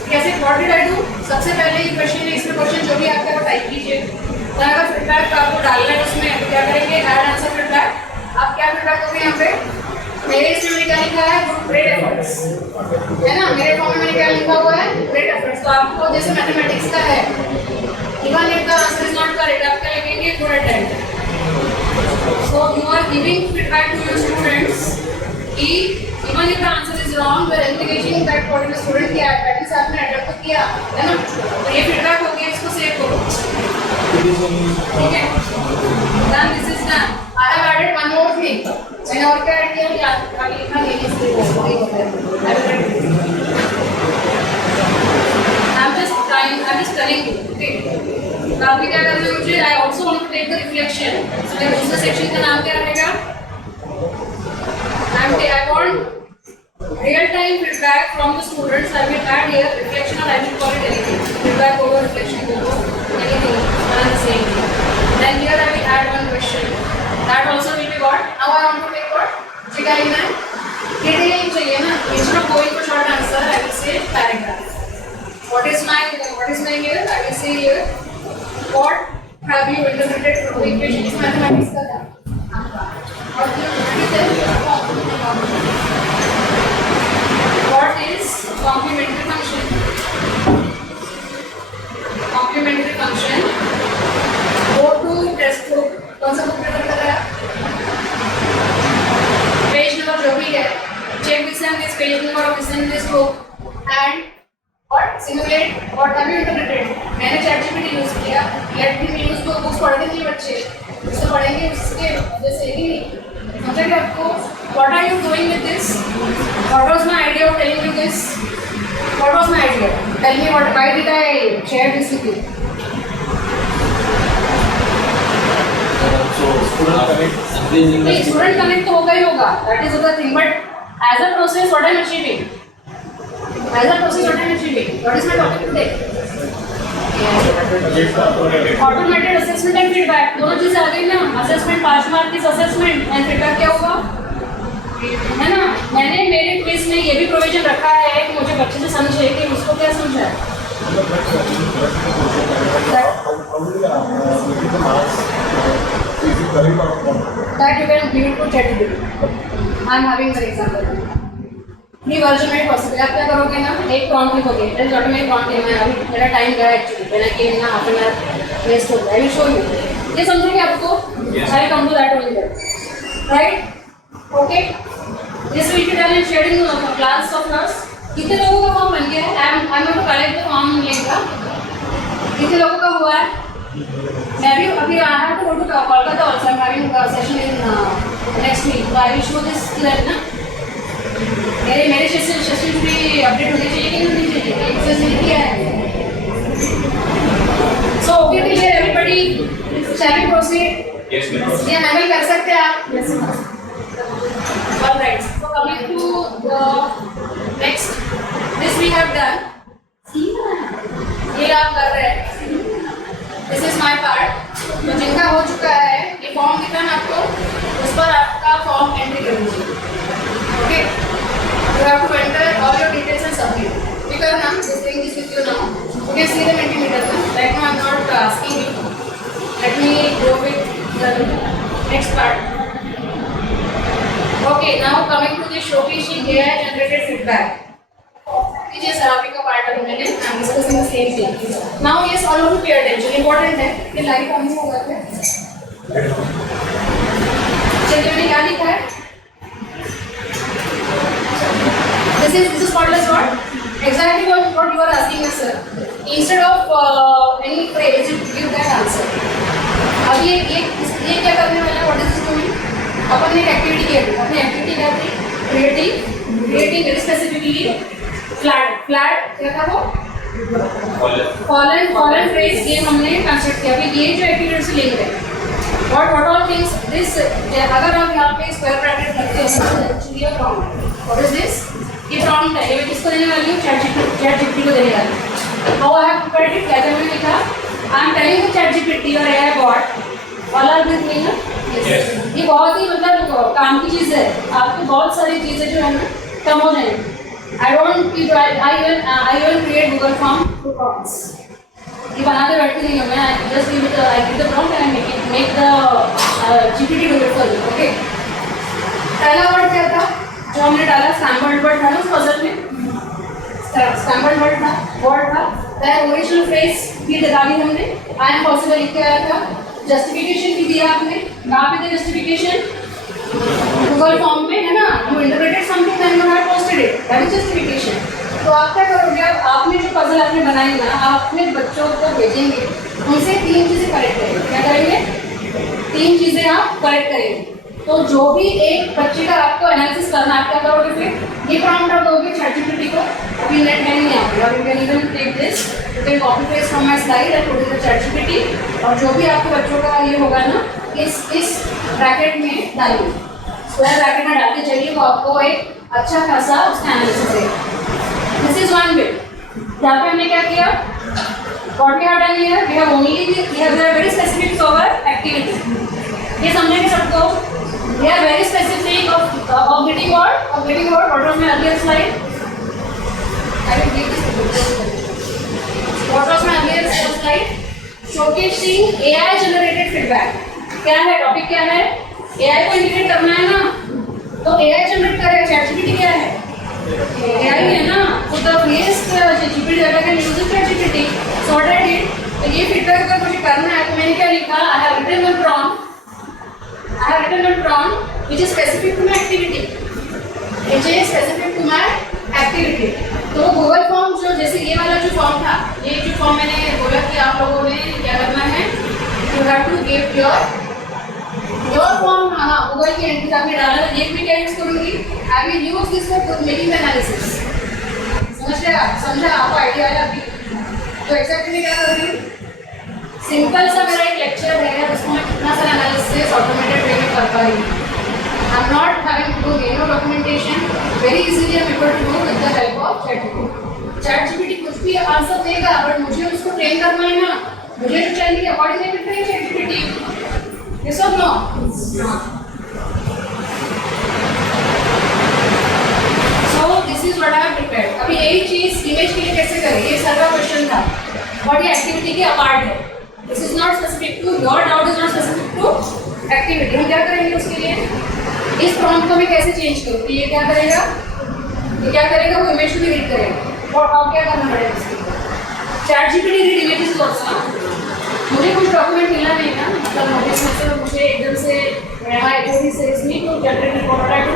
कैसे, व्हाट डिड आई डू? सबसे पहले ये क्वेश्चन है, इसमें क्वेश्चन जो भी आपका वो टाइप कीजिए। तो अगर फीडबैक आपको डालना है उसमें तो क्या करेंगे, ऐड आंसर फीडबैक। आप क्या फीडबैक दोगे यहाँ पे? मेरे इसमें क्या लिखा है, ग्रेट एफर्ट्स, है ना। मेरे फॉर्म में मैंने क्या लिखा हुआ है, ग्रेट एफर्ट्स। तो आपको जैसे मैथमेटिक्स का है, even if the answer is not correct, आप क्या लिखेंगे, good attempt. So you are giving feedback to your students कि even if the answer is wrong, you are encouraging that what the student किया है, at least आपने attempt किया, है ना। तो ये फीडबैक हो गया, इसको सेव करो, ठीक है। Then this is done. I have added one more thing. मैंने और क्या ऐड किया, याद आगे लिखा नहीं है, इसलिए वही होता है। I'm just telling you, okay? तो अभी क्या करना है मुझे, I also want to take the reflection. So मेरे दूसरे सेक्शन का नाम क्या रहेगा? I want real-time feedback from the students. I will add here reflection, or I will call it anything. Feedback over reflection over anything, and the same thing. Then here I will add one question. That also will be what? Now I want to take what? क्या लिखना है? Detail चाहिए ना? Instead of going for short answer, I will say paragraph. What is my here? I will say here. What have you interpreted from the equation? Is mathematics का था? और what is complementary function? Complementary function. Go to test book. कौन सा book refer कर रहा है? Page number जो भी है. Check this and this page number of this and this book. And what? Simulate. What have you interpreted? मैंने ChatGPT use किया। Let me use तो बुक्स पढ़ते नहीं बच्चे, उससे पढ़ेंगे उसके वजह से ही समझेंगे आपको। What are you doing with this? What was my idea of telling you this? What was my idea? Tell me what. Why did I share this with you? Student connect तो होगा ही होगा. That is the thing. But as a process, what I am achieving? As a process, what I am achieving? What is my topic today? Automated assessment and feedback. दोनों चीजें आ गई ना. Assessment 5 mark की assessment and feedback क्या होगा? है ना. मैंने मेरे क्विज में ये भी प्रोविजन रखा है कि मुझे बच्चे से समझे कि उसको क्या समझा है. That you can give it to ChatGPT. I am having an example. ये वर्जन में पॉसिबल। आप क्या करोगे ना, एक प्रॉम्प्ट लिखोगे, इट ऑटोमेटिक प्रॉम्प्ट है। मैं अभी मेरा टाइम गया एक्चुअली, मैंने कि ना हाफ एन आवर वेस्ट हो गया। आई विल शो यू, ये समझेंगे आपको। I come to that only, right? Okay, this will be done in sharing class of nurse. कितने लोगों का फॉर्म बन गया है? I am going to collect the form लेगा। कितने लोगों का हुआ है? मैं भी अभी I have to go to Kolkata also. I am having session in next week, तो I will show this then ना। मेरे सेशन भी अपडेट होने चाहिए कि नहीं होनी चाहिए? एक सेशन किया है। So okay clear everybody, shall we proceed? Yes, ma'am. ये हैंडल कर सकते हैं आप? Yes ma'am. Alright, so coming to the next, this we have done. ये आप कर रहे हैं, दिस इज माय पार्ट। तो जिनका हो चुका है, ये फॉर्म दिखा ना आपको, उस पर आपका फॉर्म एंट्री कर दीजिए। Okay, you have to enter all your details and submit. Because now this thing is with you now. You can see the Mentimeter. Right now I am not asking you. Let me go with the next part. Okay, now coming to the showcasing AI generated feedback. This is Arabic का part अभी मैंने, I am discussing the same thing. Now yes, all of you pay attention. Important है कि light on नहीं होगा क्या? चलिए मैंने क्या लिखा है? This is called as what? Exactly what you are asking us, sir. Instead of any phrase, you give that answer. अब ये क्या करने वाला है? What is this doing? अपन ने एक एक्टिविटी किया, अपनी एक्टिविटी क्या थी? Creating very specifically flat क्या था वो? Fallen phrase, ये हमने कंस्ट्रक्ट किया। अभी ये जो एक्टिविटी से लिंक है, what all things this, अगर आप यहाँ पे स्क्वायर ब्रैकेट रखते हो तो actually wrong. What is this? ये प्रॉम्प्ट है, ये मैं किसको देने वाली हूँ? ChatGPT को देने वाली हूँ। How I have prepared it, क्या मैंने लिखा? आई एम टेलिंग ChatGPT और AI bot all are with me ना। ये बहुत ही मतलब काम की चीज़ है, आपको बहुत सारी चीज़ें जो है ना कम हो जाएंगी। I even create Google form through prompts. ये बनाते बैठती नहीं हूँ मैं, just give it I give the prompt and I make the GPT do it for you, okay? पहला वर्ड क्या था जो हमने डाला? स्टैम्पर्ड वर्ड था ना उस पजल में, स्टैम्पर्ड वर्ड था। दैट ओरिजिनल फ्रेज भी लगा दी हमने, आई एम पॉसिबल लिख के आया था। जस्टिफिकेशन भी दिया आपने, कहाँ पे थे जस्टिफिकेशन? गूगल फॉर्म में है ना, you interpreted something then you have posted it, that is justification. तो आप क्या करोगे? अब आपने जो पजल आपने बनाई ना, आप अपने बच्चों को भेजेंगे, उनसे 3 चीज़ें करेक्ट करेंगे। क्या करेंगे? 3 चीज़ें आप करेक्ट करेंगे। तो जो भी एक बच्चे का आपको एनालिसिस करना, आप क्या करोगे? फिर ये प्रॉम्प्ट आप दोगे ChatGPT को, अभी नेट है नहीं यहाँ पे, और you can even take this, you can copy paste from my slide and put in the ChatGPT, और जो भी आपके बच्चों का ये होगा ना, इस ब्रैकेट में डालिए, स्क्वायर ब्रैकेट में डाल के चलिए, तो आपको एक अच्छा खासा उसका एनालिसिस है। This is one bit. यहाँ पे हमने क्या किया? What we have done here, we have very specific to our activity. ये समझेंगे सबको? We are very specific of getting what? Of getting what? What was my earlier slide? I will give this. What was my earlier slide? Showcasing AI generated feedback. क्या है topic? क्या है? AI को integrate करना है ना, तो AI generate करेगा। ChatGPT क्या है? AI है ना, तो the best GPT data can use ChatGPT। So what I did, तो ये फीडबैक अगर मुझे करना है तो मैंने क्या लिखा? I have written one prompt which is specific to my activity, तो गूगल फॉर्म जो, जैसे ये वाला जो फॉर्म था, ये जो फॉर्म मैंने बोला कि आप लोगों ने क्या करना है, you have to give your form. हाँ, गूगल की एंट्री आपने डाला, ये भी क्या यूज करूँगी? I will use this for making analysis. समझ रहे आप? समझा? आपको आइडिया आया अभी? तो एग्जैक्टली क्या कर रही हूँ? सिंपल सा मेरा एक लेक्चर है, उसको मैं कितना सारा एनालिसिस ऑटोमेटेड वे में कर पा रही हूँ। I am not having to do no documentation, very easily I am able to do with the help of ChatGPT। ChatGPT कुछ भी आंसर देगा, बट मुझे उसको ट्रेन करना है ना, मुझे जो चाहिए कि according I will train ChatGPT। Yes और no? So this is what I have prepared. अभी यही चीज इमेज के लिए कैसे करें? ये सर्वा क्वेश्चन था, बट ये एक्टिविटी के अपार्ट है। This is not specific to your doubt, is not specific to activity. हम क्या करेंगे उसके लिए? इस प्रॉम्प्ट को मैं कैसे चेंज करूँ? तो ये क्या करेगा? ये क्या करेगा? वो इमेज को भी रीड करेगा। और अब क्या करना पड़ेगा इसके लिए? ChatGPT read images also. मुझे कुछ डॉक्यूमेंट मिला नहीं ना, मतलब नोटिस में से मुझे एकदम से मेरा activity sells me to generate report I to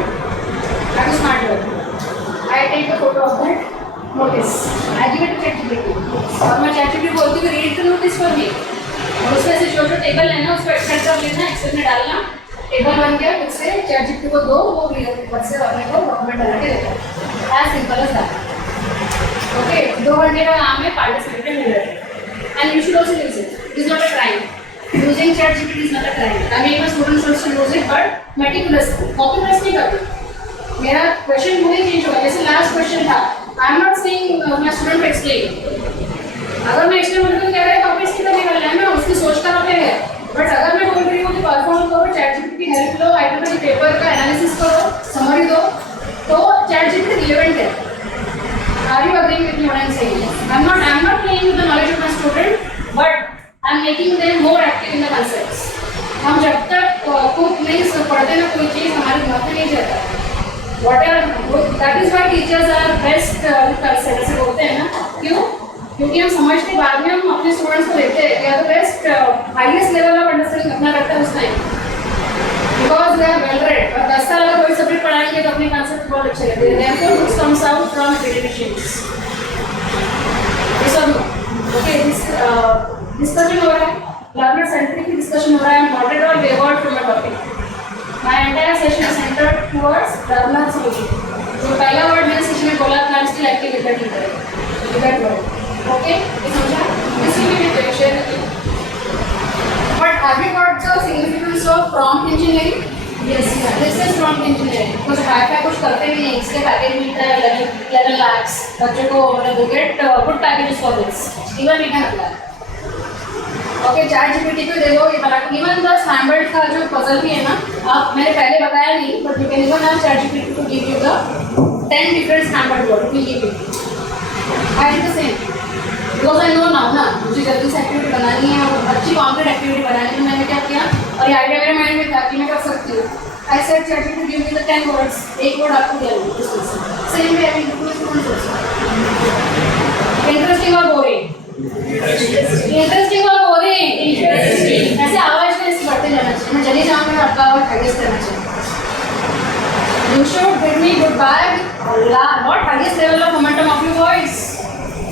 smart work. I take a photo of that notice, I give it to ChatGPT, और मैं ChatGPT बोलती हूँ read the notice for me, और उसमें से जो टेबल है ना उसको एक्सटेंड कर लेना, एक्सेल में डालना, टेबल बन गया, फिर से ChatGPT को दो, वो फिर से अपने को डॉक्यूमेंट बना के देता है। As simple as that. Okay, 2 घंटे का काम है, पार्टिसिपेट मिल रहे हैं, and you should also use it, it is not a crime. Using ChatGPT is not a crime. I mean my students also use it, but meticulously, copy paste नहीं करती। मेरा क्वेश्चन वही चेंज होगा, जैसे last question था, आई am not saying my student explain. अगर मैं explain बोलूँ तो क्या है, कॉपी पेस्ट नहीं करने वाला है ना, उसकी सोच का पे है। बट अगर मैं बोल रही हूँ कि परफॉर्म करो, ChatGPT की हेल्प लो, आइटम पेपर का एनालिसिस करो, समरी दो, तो ChatGPT रिलेवेंट है। Are you agreeing with what I am saying? I am not playing with the knowledge of my student, but I am making them more active in the concepts. हम जब तक खुद नहीं पढ़ते ना कोई चीज़, हमारे दिमाग में नहीं जाता। That is why teachers are best ऐसे बोलते हैं ना, क्यों? क्योंकि हम समझते बाद में हम अपने स्टूडेंट्स को देते हैं, या तो best highest level of understanding अपना रखता है उस time, because they are well read. और 10 साल अगर कोई सब्जेक्ट पढ़ाएंगे तो अपने कॉन्सेप्ट बहुत अच्छे लगते हैं। Therefore books comes out from repetitions. Okay, discussion हो रहा है, लर्नर सेंट्रिक की डिस्कशन हो रहा है, नॉटेड और wayward from a topic. My entire session is centered towards learners only. जो पहला वर्ड मैंने सेशन में बोला था, still active with that leader, with that word. Okay, ये समझा? This will be with you, share with you. But have you got the significance of prompt engineering? Yes, you have. This is prompt engineering. कुछ hi-fi कुछ करते भी नहीं, इसके package मिलता है 11 lakhs बच्चों को, मतलब get good packages for this, even we can apply. Okay, ChatGPT को दे दो ये बना, इवन द स्टैंडर्ड का जो पजल भी है ना, आप मैंने पहले बताया नहीं, but you can even ask ChatGPT to give you the 10 different standard word, will give you. I do the same because I know now ना, मुझे जल्दी से एक्टिविटी बनानी है और अच्छी कॉन्क्रीट एक्टिविटी बनानी है। मैंने क्या किया, और ये आइडिया मेरे माइंड में था कि मैं कर सकती हूँ। I said chat GPT give me the 10 words, एक वर्ड आपको दिया इसमें से। Same way I will do it. Interesting और बोरिंग, इंटरेस्टिंग और बोरिंग, इंटरेस्टिंग, ऐसे आवाज में इससे बढ़ते जाना चाहिए। मैं जल्दी जाऊँगा, आपका आवाज एडजस्ट करना चाहिए। You should give me good bag, not highest level of momentum of your voice,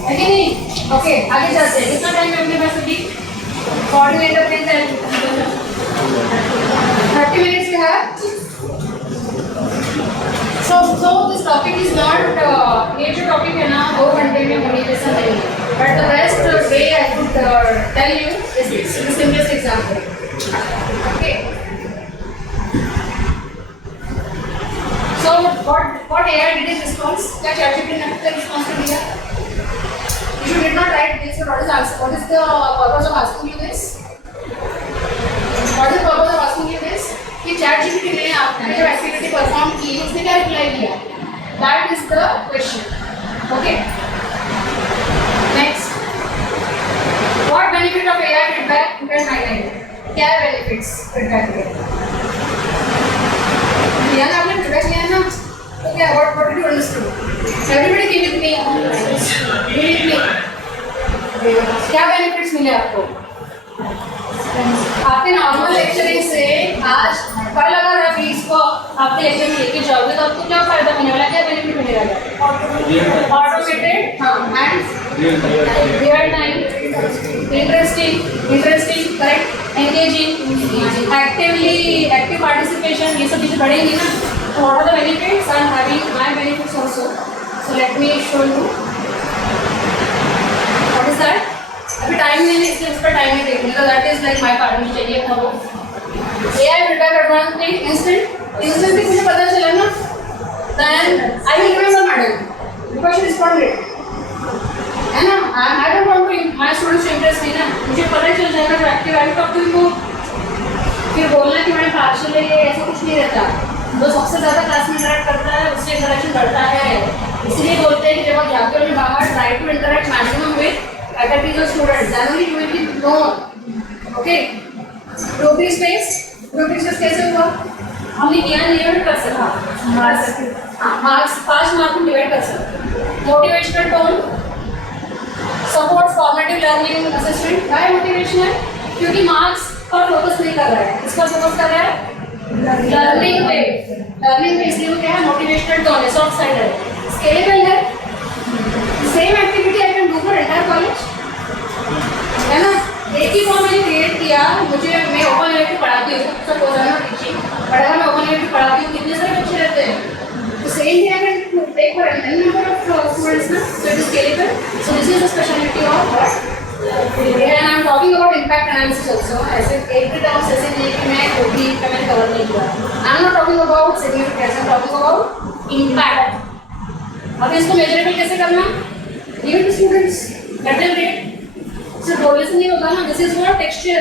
है कि नहीं? ओके, आगे चलते हैं। कितना टाइम है अपने पास अभी? 40 मिनट है, 30 मिनट्स का है। So this topic is not ये जो टॉपिक है ना 2 घंटे में होने जैसा नहीं है, but the best way I could tell you is this, the simplest example. Okay. So what AI did is response, क्या ChatGPT ने आपका response दिया? You did not write this, but what is the purpose of asking you this? What is the purpose of asking you this? कि ChatGPT ने आपने जो activity perform की उसने क्या रिप्लाई दिया? That is the question. Okay. Next. What benefit of AI feedback you can highlight? क्या benefits feedback के? लिया ना आपने feedback लिया ना? तो क्या what did you understand? Everybody give it me. Give it me. क्या benefits मिले आपको? आपके नॉर्मल लेक्चरिंग से आज कल अगर आप इसको आपके लेक्चर में लेके जाओगे तो आपको क्या फायदा होने वाला, क्या बेनिफिट मिलेगा? ऑटोमेटेड, हाँ, and real time, interesting, correct, engaging, active participation, ये सब चीज़ें बढ़ेंगी ना। तो what are the benefits? I am having my benefits also, so let me show you what is that. अभी टाइम नहीं है इसलिए उस पर टाइम नहीं देखने का, that is like my part, मुझे चाहिए था वो AI feedback advantage instantly मुझे पता चला ना, then I will remember madam because she responded, है ना। I don't want to my students to impress me ना, मुझे पता चल जाएगा जो एक्टिव है तो तुमको फिर बोलना कि मैंने पार्शियल है, ये ऐसा कुछ नहीं रहता। जो सबसे ज़्यादा क्लास में इंटरेक्ट करता है उससे इंटरेक्शन बढ़ता है, इसलिए बोलते हैं कि जब आप जाकर और बाहर try to interact maximum with faculties और students, then only you will be known. Okay. Group space कैसे हुआ? हमने किया डिवाइड कर सका, मार्क्स 5 मार्क में डिवाइड कर सकते। Motivational tone support formative learning assessment, क्या मोटिवेशनल? क्योंकि मार्क्स पर फोकस नहीं कर रहा है, इसका फोकस कर रहा है लर्निंग पे इसलिए वो क्या है मोटिवेशनल टोन है, सॉफ्ट साइड है, स्केलेबल है। Same activity I can do for entire college, है ना। एक ही फॉर्म मैंने क्रिएट किया, मैं ओपन लेवल पढ़ाती हूँ, सब हो जाना टीचिंग, बट अगर मैं ओपन लेवल पढ़ाती हूँ कितने सारे बच्चे रहते हैं, तो same thing I can take for an number of students ना, so it is scalable. So this is the speciality of and I am talking about impact analysis also. ऐसे एक भी टर्म्स ऐसे नहीं कि मैं कोई मैंने कवर नहीं किया। I am not talking about significance, I am talking about impact. अब इसको मेजरेबल कैसे करना? Give to students, let them rate. सिर्फ बोलने से नहीं होगा ना, this is what texture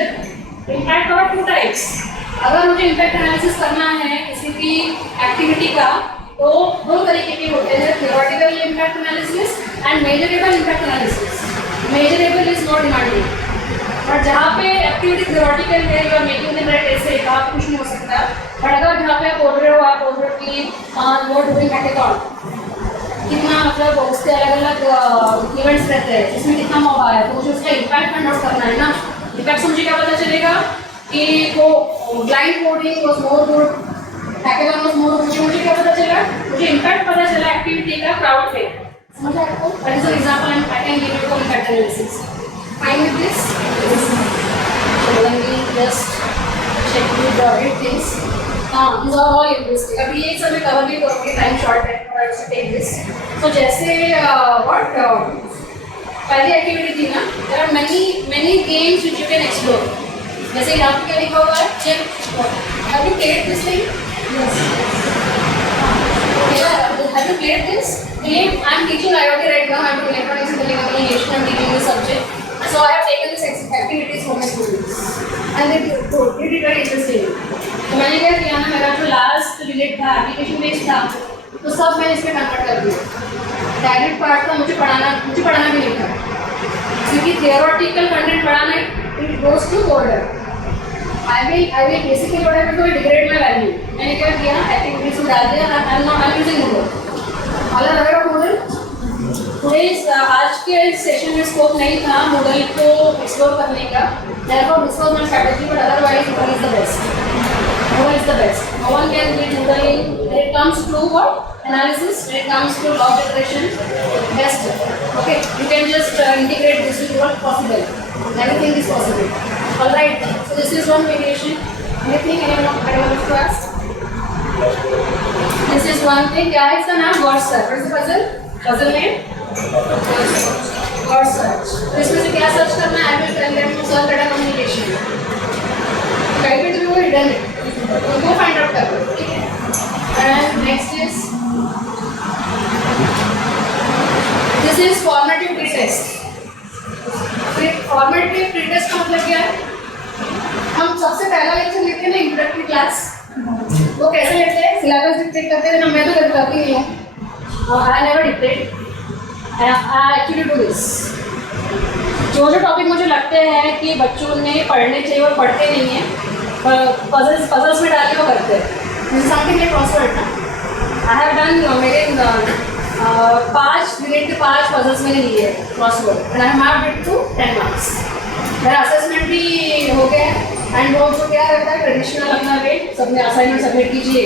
impact और 2 टाइप्स। अगर मुझे इम्पैक्ट एनालिसिस करना है किसी भी एक्टिविटी का तो 2 तरीके के होते हैं, theoretical impact analysis and measurable impact analysis. Measurable is not demanding, but जहाँ पे एक्टिविटी थ्योरेटिकल है या मेकिंग द राइट ऐसे कहा कुछ नहीं हो सकता, बट अगर जहाँ पे आप बोल रहे हो आप बोल रहे हो कि वो डूइंग हैकेथॉन, कितना मतलब उसके अलग अलग इवेंट्स रहते हैं, इसमें कितना मौका है, तो मुझे उसका इम्पैक्ट फाइंड आउट करना है ना। इम्पैक्ट से मुझे क्या पता चलेगा कि वो blind coding was more good, hackathon was more good, मुझे क्या पता चला? मुझे इम्पैक्ट पता चला एक्टिविटी का क्राउड पे। समझ आपको? That is an example and I can give you for impact analysis. Fine with this? So let me just check with the things. हाँ, these are all interesting. अभी ये सब मैं कवर भी करूँगी, टाइम शॉर्ट है, और आई टेक दिस। तो जैसे व्हाट पहली एक्टिविटी थी ना, there are many games which you can explore. जैसे यहाँ पे क्या लिखा हुआ है, check have you played this thing? Have you played this game? I'm teaching IoT right now. I'm doing electronics and telecommunication. I'm teaching this subject. So I have taken this activities for my students, and they did it very interesting. तो मैंने क्या किया ना, मेरा जो last relate था application based था, तो सब मैंने इसमें कन्वर्ट कर दिया. डायरेक्ट पार्ट का मुझे पढ़ाना भी नहीं था, क्योंकि थियोरेटिकल कंटेंट पढ़ाना it goes to border. I will basically what I will do is degrade my value. मैंने क्या किया, एक्टिविटीज में डाल दिया. I'm using Moodle. All are aware of Moodle? आज के सेशन में स्कोप नहीं था Moodle को एक्सप्लोर करने का. Therefore, this was my strategy, but otherwise Moodle is the best. Moodle is the best. No one can beat Moodle when it comes to what? Analysis, when it comes to log generation, best. Okay, you can just integrate this with what possible. Everything is possible. Alright, so this is one variation. Anything anyone wants to ask? This is one thing. क्या है इसका नाम? Word search. What is the puzzle? Puzzle name? Word search. तो इसमें से क्या search करना है? I will tell them to search data communication. कहीं भी तो hidden है. उनको find out करो. ठीक है? And next is this is formative pretest. Formative pretest का मतलब क्या है? हम सबसे पहला लेक्चर लेते हैं ना इंट्रोडक्टरी क्लास, वो कैसे लेते हैं? सिलेबस डिक्टेट करते हैं ना. मैं तो कभी करती नहीं हूँ. I never dictate. I actually do this. जो टॉपिक मुझे लगते हैं कि बच्चों ने पढ़ने चाहिए और पढ़ते नहीं हैं, पजल्स में डाल के वो करते हैं. समथिंग लाइक क्रॉसवर्ड ना. आई हैव डन मेरे 5 पजल्स मैंने लिए crossword and I have it to 10 marks. मेरा असेसमेंट भी हो गया एंड वो जो क्या रहता है ट्रेडिशनल अपना वे सबने असाइनमेंट सबमिट कीजिए,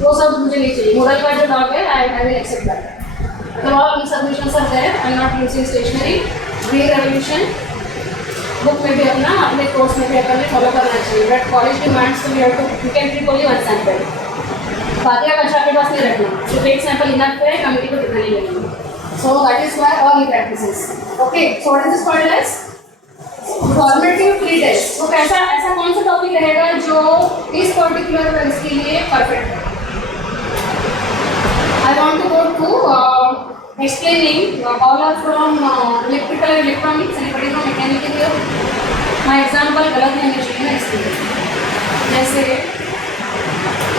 वो सब मुझे नहीं चाहिए. Moodle का जो लॉग है आई विल एक्सेप्ट दैट. तो all submissions are there. I am not using stationery. Green revolution book में भी अपना अपने कोर्स में भी अपने फॉलो करना चाहिए. But college demands to you can take only one sample. बाकी आप अच्छा आपके पास नहीं रखना. सिर्फ एक सैंपल इनफ है, कमिटी को कितना नहीं लेना. So that is why all practices. Okay, so what is this called as formative pretest. तो ऐसा कौन सा टॉपिक रहेगा जो इस पर्टिकुलर इसके लिए परफेक्ट है? I want to go to explaining all are from electrical and electronics. Anybody from mechanical here? My example गलत नहीं होना चाहिए ना इसलिए. जैसे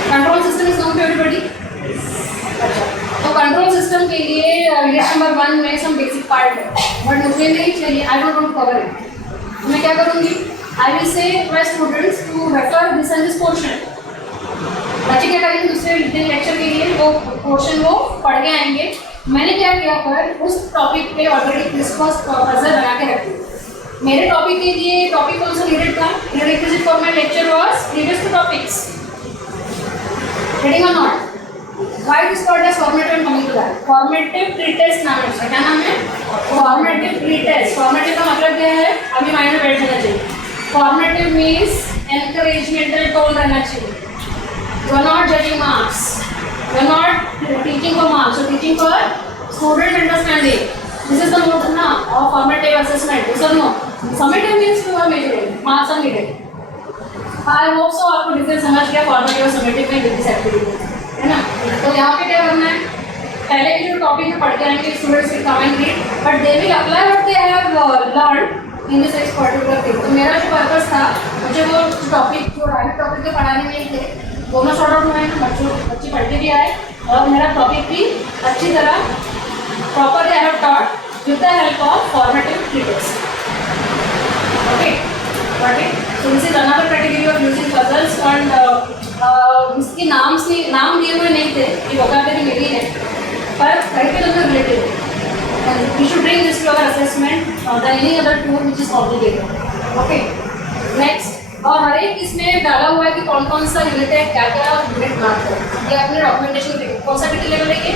control system is known to everybody. अच्छा, तो कंट्रोल सिस्टम के लिए यूनिट नंबर 1 में सम बेसिक पार्ट है, बट मुझे नहीं चाहिए. I don't want cover it. मैं क्या करूँगी? I will say my students to refer this and this portion. बच्चे क्या करेंगे? दूसरे लेक्चर के लिए वो पोर्शन वो पढ़ के आएंगे. मैंने क्या किया पर उस टॉपिक पे ऑलरेडी क्रिसमस पजल बना के रखी. मेरे टॉपिक के लिए टॉपिक कौन सा नीडेड था? Prerequisite for my lecture was previous to topics. Getting or not? Why it is called as formative and coming to that? Formative pretest नाम है उसका. क्या नाम है? Formative pretest. Formative का मतलब क्या है? अभी माइंड में बैठ जाना चाहिए. Formative means encouragemental tone रहना चाहिए. You are not judging marks. You are not teaching for marks. You are teaching for student understanding. This is the mode na of formative assessment. Yes or no? Summative means you are measuring. Marks are needed. I hope so आपको difference समझ गया formative और summative में with this activity, है ना. तो यहाँ पे क्या करना है? पहले के जो टॉपिक में पढ़ के आएंगे students will come and read, but they will apply what they have learn in this particular thing. तो मेरा जो पर्पस था, मुझे वो टॉपिक जो राइट टॉपिक के पढ़ाने में ही थे दोनों सॉर्ट आउट हुए हैं. बच्चे पढ़ते भी आए और मेरा टॉपिक भी अच्छी तरह properly I have taught with the help of formative pretest. Okay, got it? So this is another category of using puzzles and इसके नाम दिए हुए नहीं थे, ये vocabulary मेरी है, पर curriculum में related है. We should bring this to our assessment than any other tool which is complicated. Okay. Next, और हर एक इसमें डाला हुआ है कि कौन कौन सा यूनिट है, क्या क्या यूनिट मार्क है. ये अपने डॉक्यूमेंटेशन देखो कौन सा कितने लेवल है ये,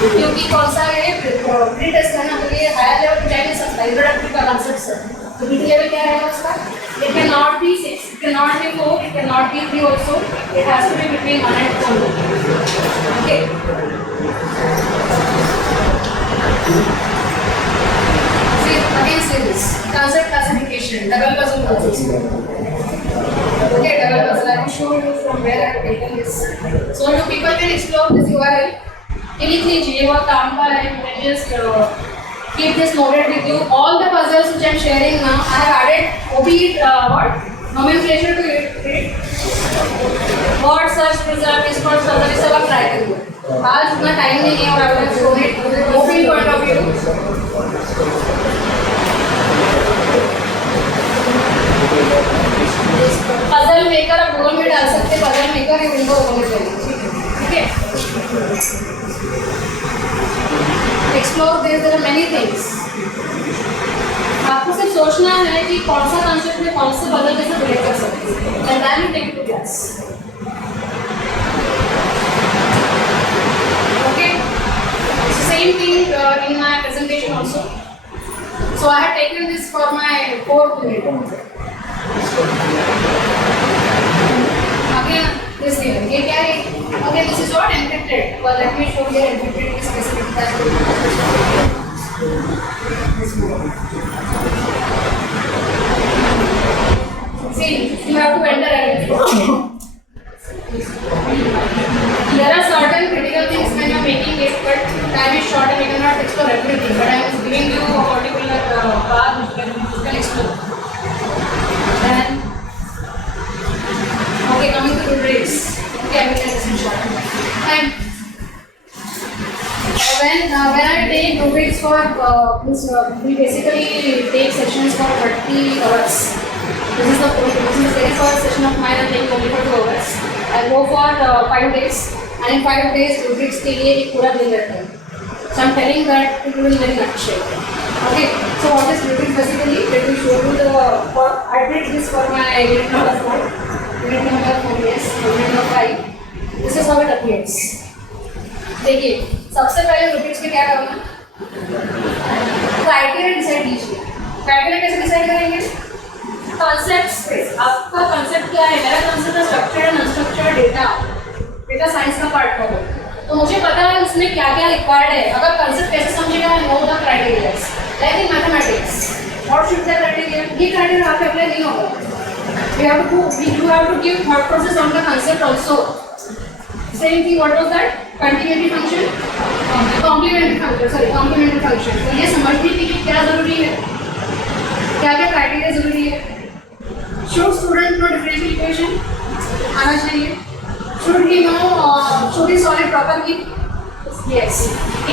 क्योंकि कौन सा है प्री टेस्ट है ना, तो ये हायर लेवल पे जा नहीं सकता. इंट्रोडक्टरी का कॉन्सेप्ट है. तो बीटी लेवल क्या है उसका? It cannot be 6, it cannot be 4, it cannot be 3 also. It has to be between 1 and 2. Okay. See, again say this. Concept classification. variation, double puzzle also. Okay, double puzzle. I will show you from where I have taken this. So you people can explore this URL. लिख लीजिए, ये बहुत काम का है. You can just keep this noted with you. All the puzzles which I am sharing now, I have added what nomenclature to it. Word search, preserve, response puzzle, ये सब आप try करिए. आज उतना टाइम नहीं है और I will show it OP point of view. Puzzle maker आप गूगल में डाल सकते हैं. पजल मेकर ये विंडो ओपन कर लीजिए. ठीक है. Explore there are many things. आपको सिर्फ सोचना है कि कौन सा कॉन्सेप्ट में कौन से पजल कैसे रिलेट कर सकते हैं. And then you take it to class. Okay. Same thing in my presentation also. So I have taken this for my 4th unit. Again, this here. ये क्या है? Again, this is what encrypted. Well, let me show you encrypted is specific that. See, you have to enter everything. There are certain critical things when you are making it, but time is short and you cannot explore everything. But I am giving you a particular path which you can explore. Then, okay, coming to rubrics. Okay, I will take this in short. And when I take rubrics for we basically take sessions for 30 hours. This is the very first session of mine. I take only for 2 hours. I go for 5 days, and in 5 days rubrics के लिए एक पूरा दिन रहता है. So I'm telling that it will very nutshell. Okay. So what is rubrics basically? Let me show you the. I did this for my unit number 4. Unit number 4, yes. Unit number 5. This is how it appears. देखिए, सबसे पहले rubrics में क्या करना? Criteria decide कीजिए. Criteria कैसे decide करेंगे? Concept space. आपका कॉन्सेप्ट क्या है? मेरा कॉन्सेप्ट है structured and unstructured data science का पार्ट होगा. तो मुझे पता है उसमें क्या क्या रिक्वायर्ड है. अगर कॉन्सेप्ट कैसे समझेगा, know the criterias. Like in mathematics, what should the criteria? ये क्राइटेरिया आप पे अप्लाई नहीं होगा. We have to give thought process on the concept also. Same thing, what was that? Continuity function, complementary function. तो ये समझने के लिए क्या जरूरी है, क्या क्या क्राइटेरिया जरूरी है. Should student know differential equation? आना चाहिए. Should he know? Should he solve it properly? Yes.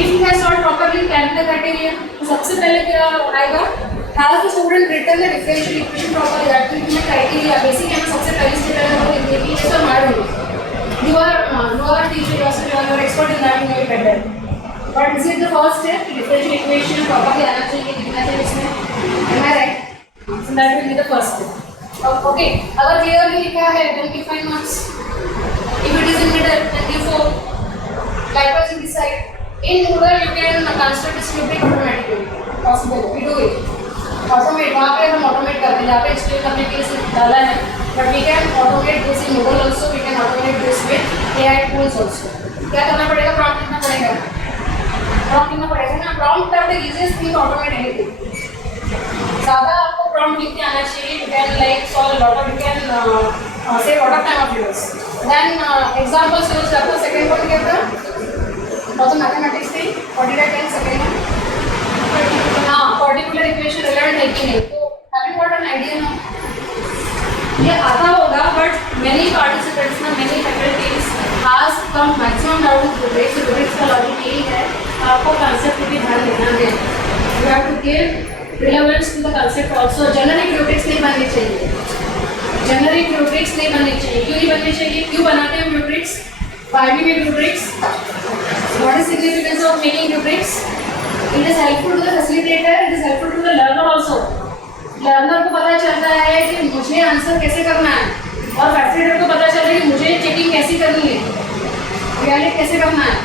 If he has solved properly, can the criteria? तो सबसे पहले क्या आएगा? Has the student written the differential equation properly? That will be my criteria. Basic है ना, सबसे पहले step है वो देखिए. ये सब hard होगा. You are teacher yourself. You are expert in that. You know it better. But this is the first step. Differential equation properly आना चाहिए, दिखना चाहिए इसमें. Am I right? So that will be the first step. Okay, अगर clearly लिखा है then give 5 marks. If it is in middle then give 4. Likewise in this side. In Moodle you can construct this rubric automatically. Possible, we do it. Automate, वहाँ पे हम automate करते हैं. जहाँ पे explain करने के लिए सिर्फ डाला है. But we can automate this in Moodle also. We can automate this with AI tools also. क्या करना पड़ेगा? Prompt लिखना पड़ेगा. Prompt लिखना पड़ेगा ना. Prompt are the easiest thing to automate anything. ज़्यादा आपको prompt लिख के आना चाहिए. You can like solve a lot of, you can save a lot of time of yours. Then examples use करता. Second one क्या था? Also mathematics thing. What did I tell? Second one. हाँ, particular equation relevant है कि नहीं. तो have you got an idea now? ये आता होगा, but many participants ना, many faculties has come maximum down to rubrics. Rubrics का logic यही है. आपको concept पे भी ध्यान देना है. You have to give relevance to the concept also. Generic rubrics नहीं बनने चाहिए. Generic rubrics नहीं बनने चाहिए. क्यों नहीं बनने चाहिए? क्यों बनाते हैं rubrics? Why we make rubrics? What is significance of making rubrics? It is helpful to the facilitator. It is helpful to the learner also. Learner को पता चलता है कि मुझे आंसर कैसे करना है, और facilitator को पता चलता है कि मुझे चेकिंग कैसे करनी है, वैलिड कैसे करना है.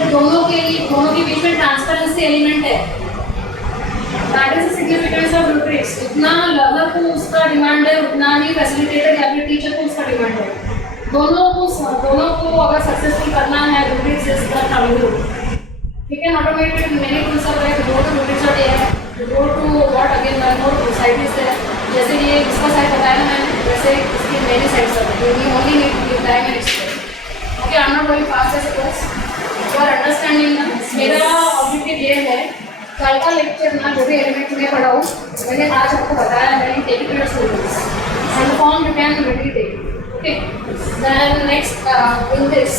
ये दोनों के बीच में ट्रांसपेरेंसी एलिमेंट है. That is the significance of rubrics. उतना learner को उसका डिमांड है, उतना ही facilitator या फिर टीचर को उसका डिमांड है. दोनों को अगर सक्सेसफुल करना है, rubrics is the trouble. We can automate it. Many tools are there. Go to rubrics.ai. Go to what again? More site is there. जैसे कि इसका साइड बताया ना मैंने, वैसे इसकी मेरी साइड सब है, you only need to time and explain. Okay, I am not going fast as suppose, you are understanding ना। मेरा ऑब्जेक्टिव ये है, कल का लेक्चर ना जो भी एलिमेंट में पढ़ाऊँ, मैंने आज आपको बताया है, take it your students and form you can really take. Okay, then next in this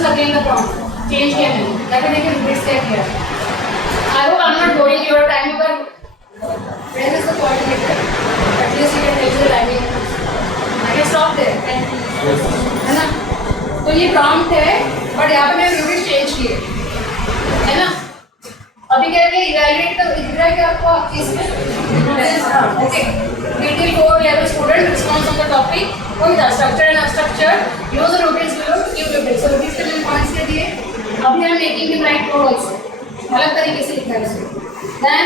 is again the prompt. Change क्या है? That will make a replace क्या किया? I hope I'm not boring your time, but where is the coordinator? At least you can tell the timing. I can stop there. है ना? तो ये prompt है, but यहाँ पे मैंने rubrics change किए, है ना? अभी क्या है? Evaluate का इधर क्या आपको इसमें? Okay. Detail 4 level student response on the topic. कोई था structure and unstructure. Use the rubrics below to give rubrics. So rubrics के लिए points के दिए. अभी हम making him write code also. अलग तरीके से लिखना है इसको. Then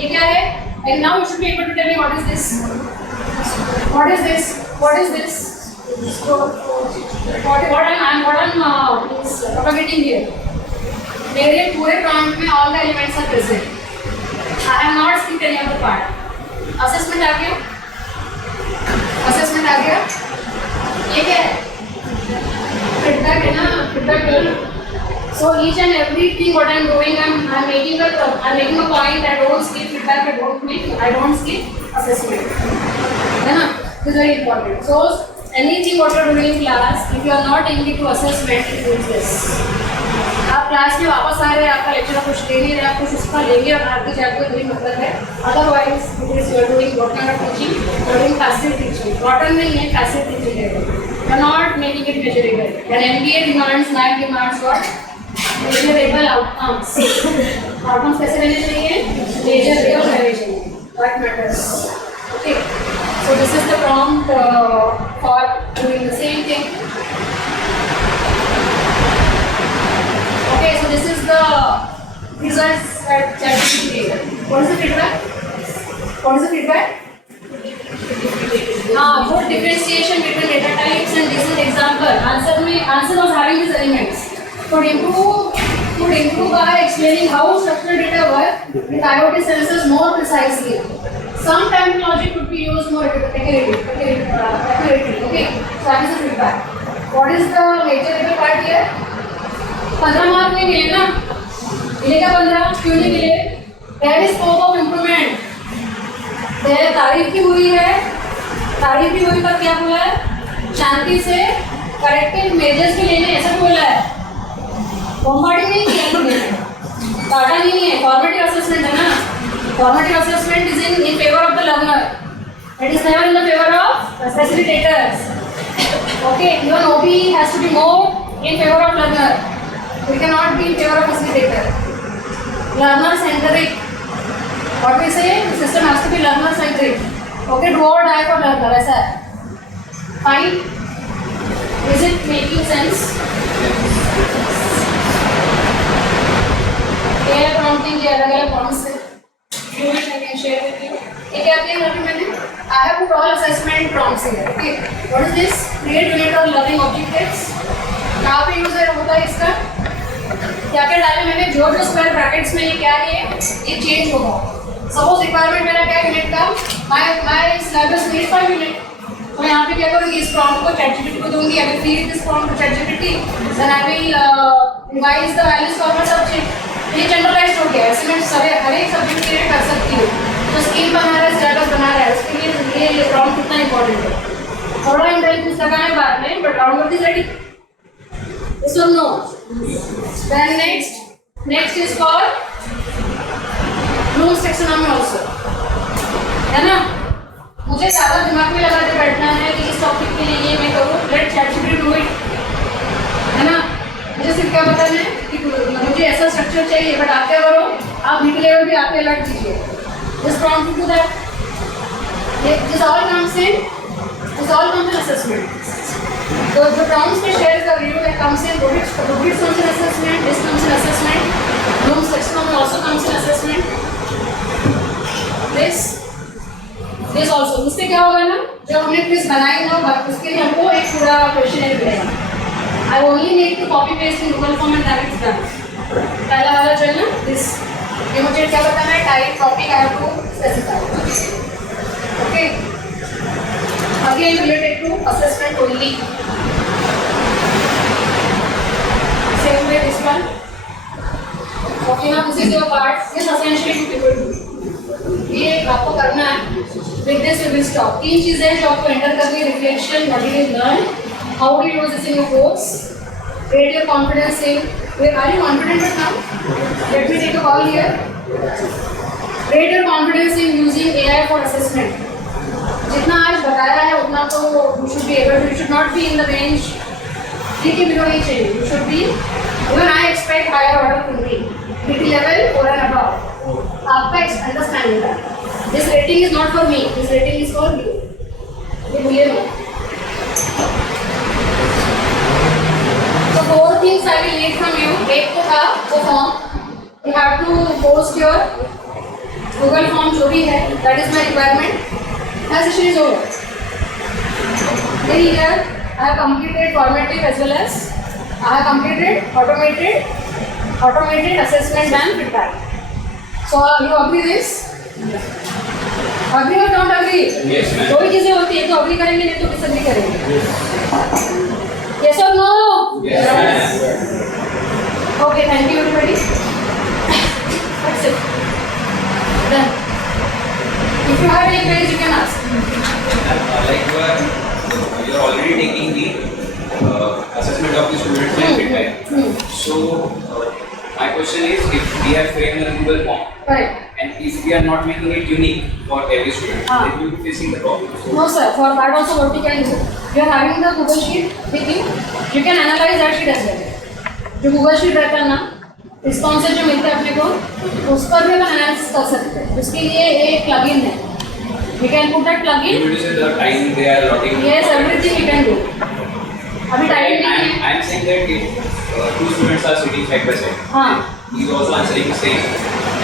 ये क्या है? And now you should be able to tell me what is this? What is this? What is this? What I'm propagating here. मेरे पूरे prompt में all the elements are present. I have not skipped any of the part. Assessment आ गया? Assessment आ गया? ये क्या है? Feedback है ना? Feedback है ना? So each and everything what I'm doing, I'm making a point. I don't skip feedback. I don't skip assessment. है ना? This is very important. So anything what you're doing in class, if you are not taking it to assessment, it is useless. आप class में वापस आ रहे हैं, आपका lecture कुछ ले नहीं रहे, आप कुछ उसका लेंगे और आगे जाकर कोई मतलब है। Otherwise it is you are doing what kind of teaching, you are doing passive teaching. कॉटन नहीं है, पैसिव टीचिंग है। You are not making it measurable. And MBA demands, night demands what? Measurable outcomes. Outcomes कैसे रहने चाहिए? Measurable रहने चाहिए। What matters. Okay, so this is the prompt for doing the same thing. Okay, so this is the results that ChatGPT gave. What is the feedback? What is the feedback? Good differentiation between data types and this is example. Answer was having these elements. Could improve by explaining how structured data work with IoT sensors more precisely. Some terminology could be used more accurately. Okay, so that is the feedback. What is the measurable part here? 15 mark नहीं मिले ना, मिलेगा 15, क्यों नहीं मिले? That is scope of improvement. तारीफ की हुई है, तारीफ की हुई पर क्या बोला है? शांति से करेक्टिव मेजर्स भी लेने ऐसा बोला है। बॉम्बार्डिंग नहीं किया तुमने, डाटा नहीं है, फॉर्मेटिव असेसमेंट है ना। Formative assessment is in favour of the learner, it is never in the favour of facilitators. Okay, your OB has to be more in favour of learner. We cannot be in favor of facilitator. Learner centric. What we say? The system has to be learner centric. Okay, do or die for learner. ऐसा है. Fine. Is it making sense? ये prompting के अलग-अलग prompts हैं. You I can share with you. ये क्या किया अभी मैंने? I have put all assessment prompts here. Okay. What is this? Create unit of learning objectives. कहाँ पे यूज होता है इसका? क्या क्या डाले मैंने? जो स्क्वायर ब्रैकेट्स में ये क्या है, ये चेंज होगा। सपोज रिक्वायरमेंट मेरा क्या है यूनिट का? My syllabus need 5 unit. तो यहाँ पे क्या करूँगी? इस प्रॉम्प्ट को ChatGPT को दूंगी। I will feed this prompt to ChatGPT, then I will revise the values for my subject. ये जनरलाइज्ड हो गया, ऐसे मैं हर एक सब्जेक्ट के लिए कर सकती हूँ। तो स्कीम बना रहा है, सिलेबस बना रहा है, उसके लिए ये प्रॉम्प्ट कितना इंपॉर्टेंट है। थोड़ा इंटेलिजेंस लगाने बाद में, but round of this ready. This one no. Then next is for Bloom's taxonomy also. है ना? मुझे ज़्यादा दिमाग में लगा के बैठना है कि इस टॉपिक के लिए ये मैं करूँ, let ChatGPT do it. है ना? मुझे सिर्फ क्या बताना है कि मुझे ऐसा स्ट्रक्चर चाहिए, बट आप क्या करो? आप बीटी लेवल भी आप अलर्ट कीजिए. Just prompt to that. This all comes in assessment. तो जो प्रॉम्प्ट्स में शेयर कर रही हूँ, that comes in rubrics comes in assessment, this comes in assessment, Bloom's taxonomy also comes in assessment. This also. इससे क्या होगा ना? जब हमने क्विज बनाई ना, उसके लिए हमको एक पूरा क्वेश्चन मिलेगा. I only need to copy paste in Google form and that is done. पहला वाला जो है ना, this ये मुझे क्या बताना है, type topic I have to specify. Okay, again related to assessment only. Same way this one. Okay, now this is your part. This essentially people do. ये आपको करना है. With this we will stop. 3 चीजें जो आपको enter करनी है: reflection, what did you learn, how do you use this in your course, rate your confidence in. Are you confident right now? Let me take a call here. Rate your confidence in using AI for assessment. जितना आज बताया है उतना तो you should be able to. You should not be in the range. ठीक है, below नहीं चाहिए. You should be. Even I expect higher order from me. DT level 4 and above. आपका अंडरस्टैंडिंग है. This rating is not for me. This rating is for you. ये भूलिए मत. So 4 things I will need from you. एक तो था वो form. You have to post your Google form जो भी है. That is my requirement. As session is over. Then here I have completed formative as well as I have completed automated assessment and feedback. So you agree this? Agree or don't agree? Yes, ma'am. कोई चीजें होती है तो agree करेंगे, नहीं तो disagree करेंगे. Yes or no? Yes, ma'am. Okay, thank you everybody. That's it. Done. If you have any queries, you can ask. Like you are already taking the assessment of the students and feedback. So my question is, if we have framed a Google form Correct. and if we are not making it unique for every student, then we will be facing the problem. So, No sir, for that also what you can do. You are having the Google Sheet with you. You can analyze that sheet as well. जो Google Sheet रहता है ना, responses जो मिलते हैं अपने को, उस पर भी अपन एनालिसिस कर सकते हैं. उसके लिए एक प्लगइन है. You can put that you plugin. will say the time they are allotting. Yes, everything you can do. अभी टाइम नहीं है. I am saying that if 2 students are sitting side by side, हाँ. he is also answering the same,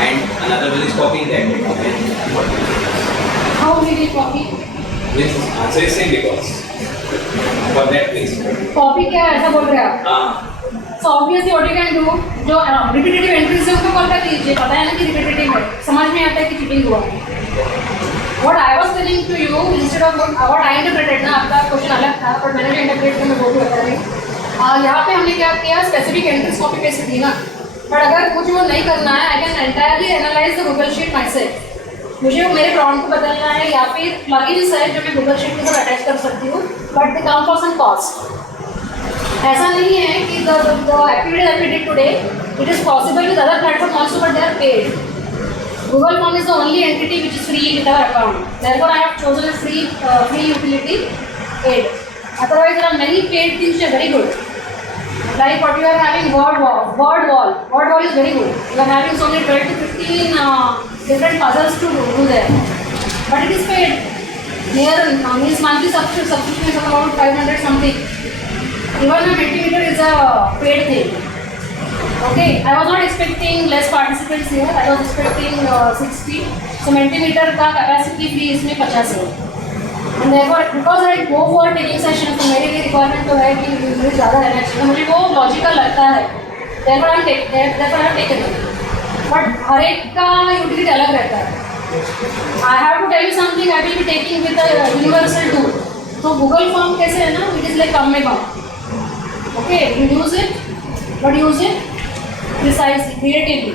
and another one is copying that. Then what will happen? How will you copy? Means answer is same because for that place. Copy क्या है, ऐसा बोल रहे हैं आप? So obviously what you can do, जो repetitive entries है उनको कॉल कर लीजिए. पता है ना कि repetitive है, समझ में आता है कि cheating हुआ है. What I was telling to you, instead of what I interpreted ना, आपका क्वेश्चन अलग था, पर मैंने जो इंटरप्रेट किया मैं वो भी बता रही हूँ. यहाँ पे हमने क्या किया, स्पेसिफिक एंट्रीज कॉपी पेस्ट की ना. बट अगर मुझे वो नहीं करना है, I can entirely analyse the Google sheet my self. मुझे मेरे प्रॉम्प्ट को बदलना है या फिर प्लगइन्स है जो मैं गूगल शीट के साथ अटैच कर सकती हूँ, but they come for some cost. ऐसा नहीं है कि the activity that we did today it is possible with other platform also, but they are paid. Google Form is the only entity which is free with our account. Therefore, I have chosen a free utility aid. Otherwise, there are many paid things which are very good. Like what you are having, word wall. Word wall is very good. You are having so many 12 to 15 different puzzles to do there. But it is paid. Here, his monthly subscription is about 500 something. Even a Mentimeter is a paid thing. Okay, I was not expecting less participants here. I was expecting 60. So Mentimeter का capacity fee इसमें 50 है. And therefore, because I go for taking session, तो मेरे लिए requirement तो है कि मुझे ज़्यादा रहना चाहिए. मुझे वो logical लगता है. Therefore I have taken it. But हर एक का utility अलग रहता है. I have to tell you something. I will be taking with the universal tool. तो Google Form कैसे है ना? It is like कम में कम. Okay, you use it, but use it precisely, creatively.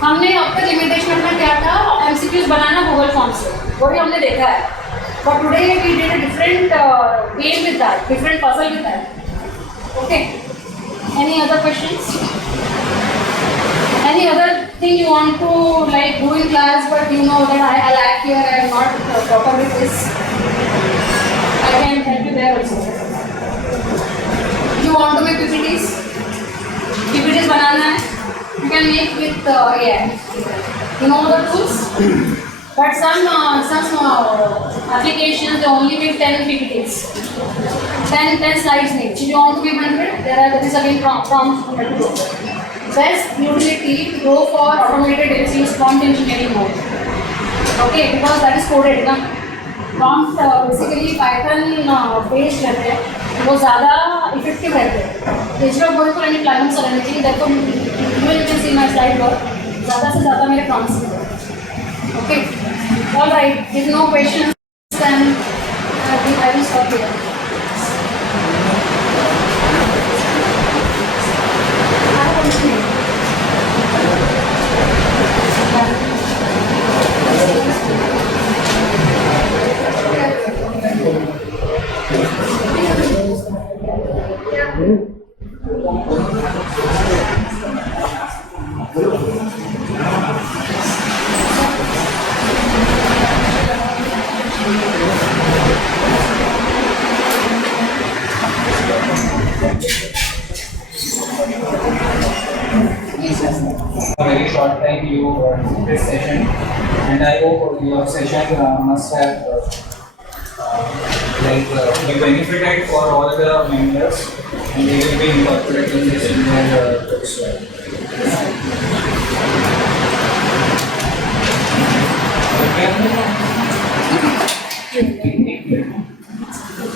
हमने अब तक लिमिटेशन अपना क्या था, MCQs बनाना गूगल फॉर्म से, वो भी हमने देखा है. But today we did a different game with that, different puzzle with that. Okay, any other questions? Any other thing you want to like do in class, but you know that I lack here, I am not proper with this. I can help you there also. You want to make PPTs? PPTs बनाना है, you can make with AI. You know the tools? But some applications they only make 10 PPTs. 10 slides need. If you want to make 100, there is again prompts. Best utility to go for automated is use prompt engineering mode. Okay, because that is coded ना. Prompt basically Python based रहते हैं, वो ज़्यादा effective रहते हैं. Instead of going for any plugins or anything, therefore you can see my slide work. ज़्यादा से ज़्यादा मेरे प्रॉमिस में करो. Okay? All right. If no questions, then I will stop here. I have a meeting. A very short time you this session, and I hope your session must have be benefited for all the members, and they will be incorporating this in their course.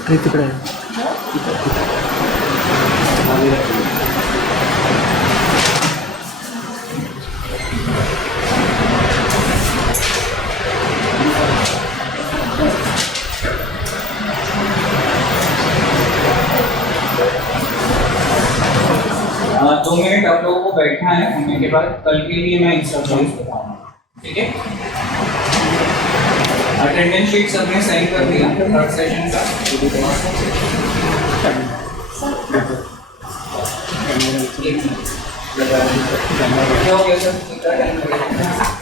तिकडे आहे. दो minute आप लोगों को बैठना है, होने के बाद कल के लिए मैं इंस्ट्रक्शंस बताऊंगा, ठीक है? अटेंडेंस शीट सबने साइन कर दिया थर्ड सेशन का? क्या हो गया सर?